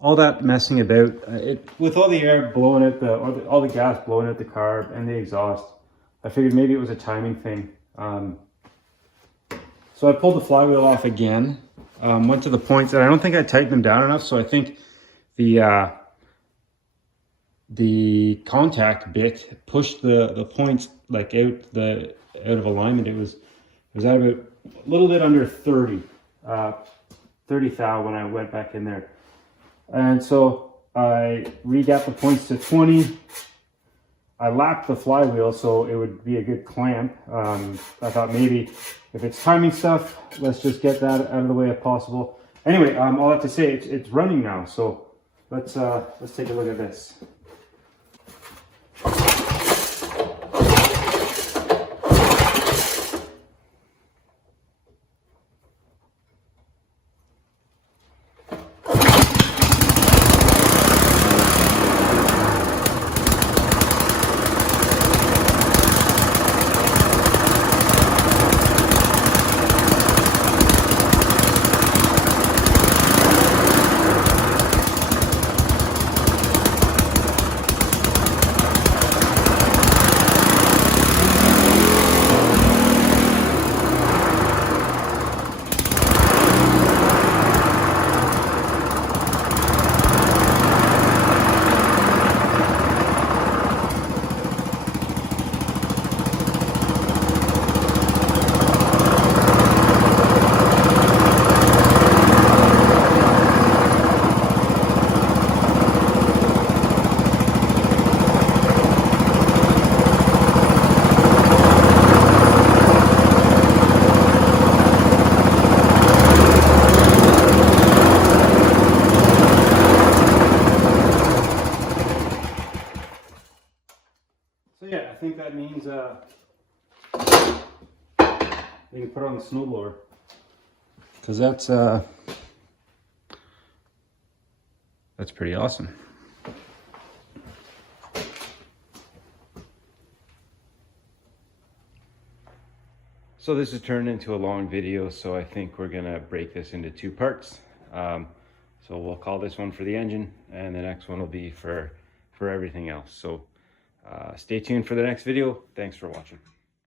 All that messing about, with all the air blowing out all the gas blowing out the carb and the exhaust, I figured maybe it was a timing thing. So I pulled the flywheel off again, went to the points, and I don't think I tightened them down enough. So I think the contact bit pushed the points like out of alignment. It was at about a little bit under 30 thou when I went back in there. And so I regapped the points to 20. I lapped the flywheel so it would be a good clamp. I thought maybe if it's timing stuff, let's just get that out of the way if possible. Anyway, all I have to say, it's running now. So let's take a look at this. I think that means we can put on the snowblower. Because that's pretty awesome. So this has turned into a long video, so I think we're gonna break this into 2 parts. So we'll call this one for the engine, and the next one will be for everything else. So stay tuned for the next video. Thanks for watching.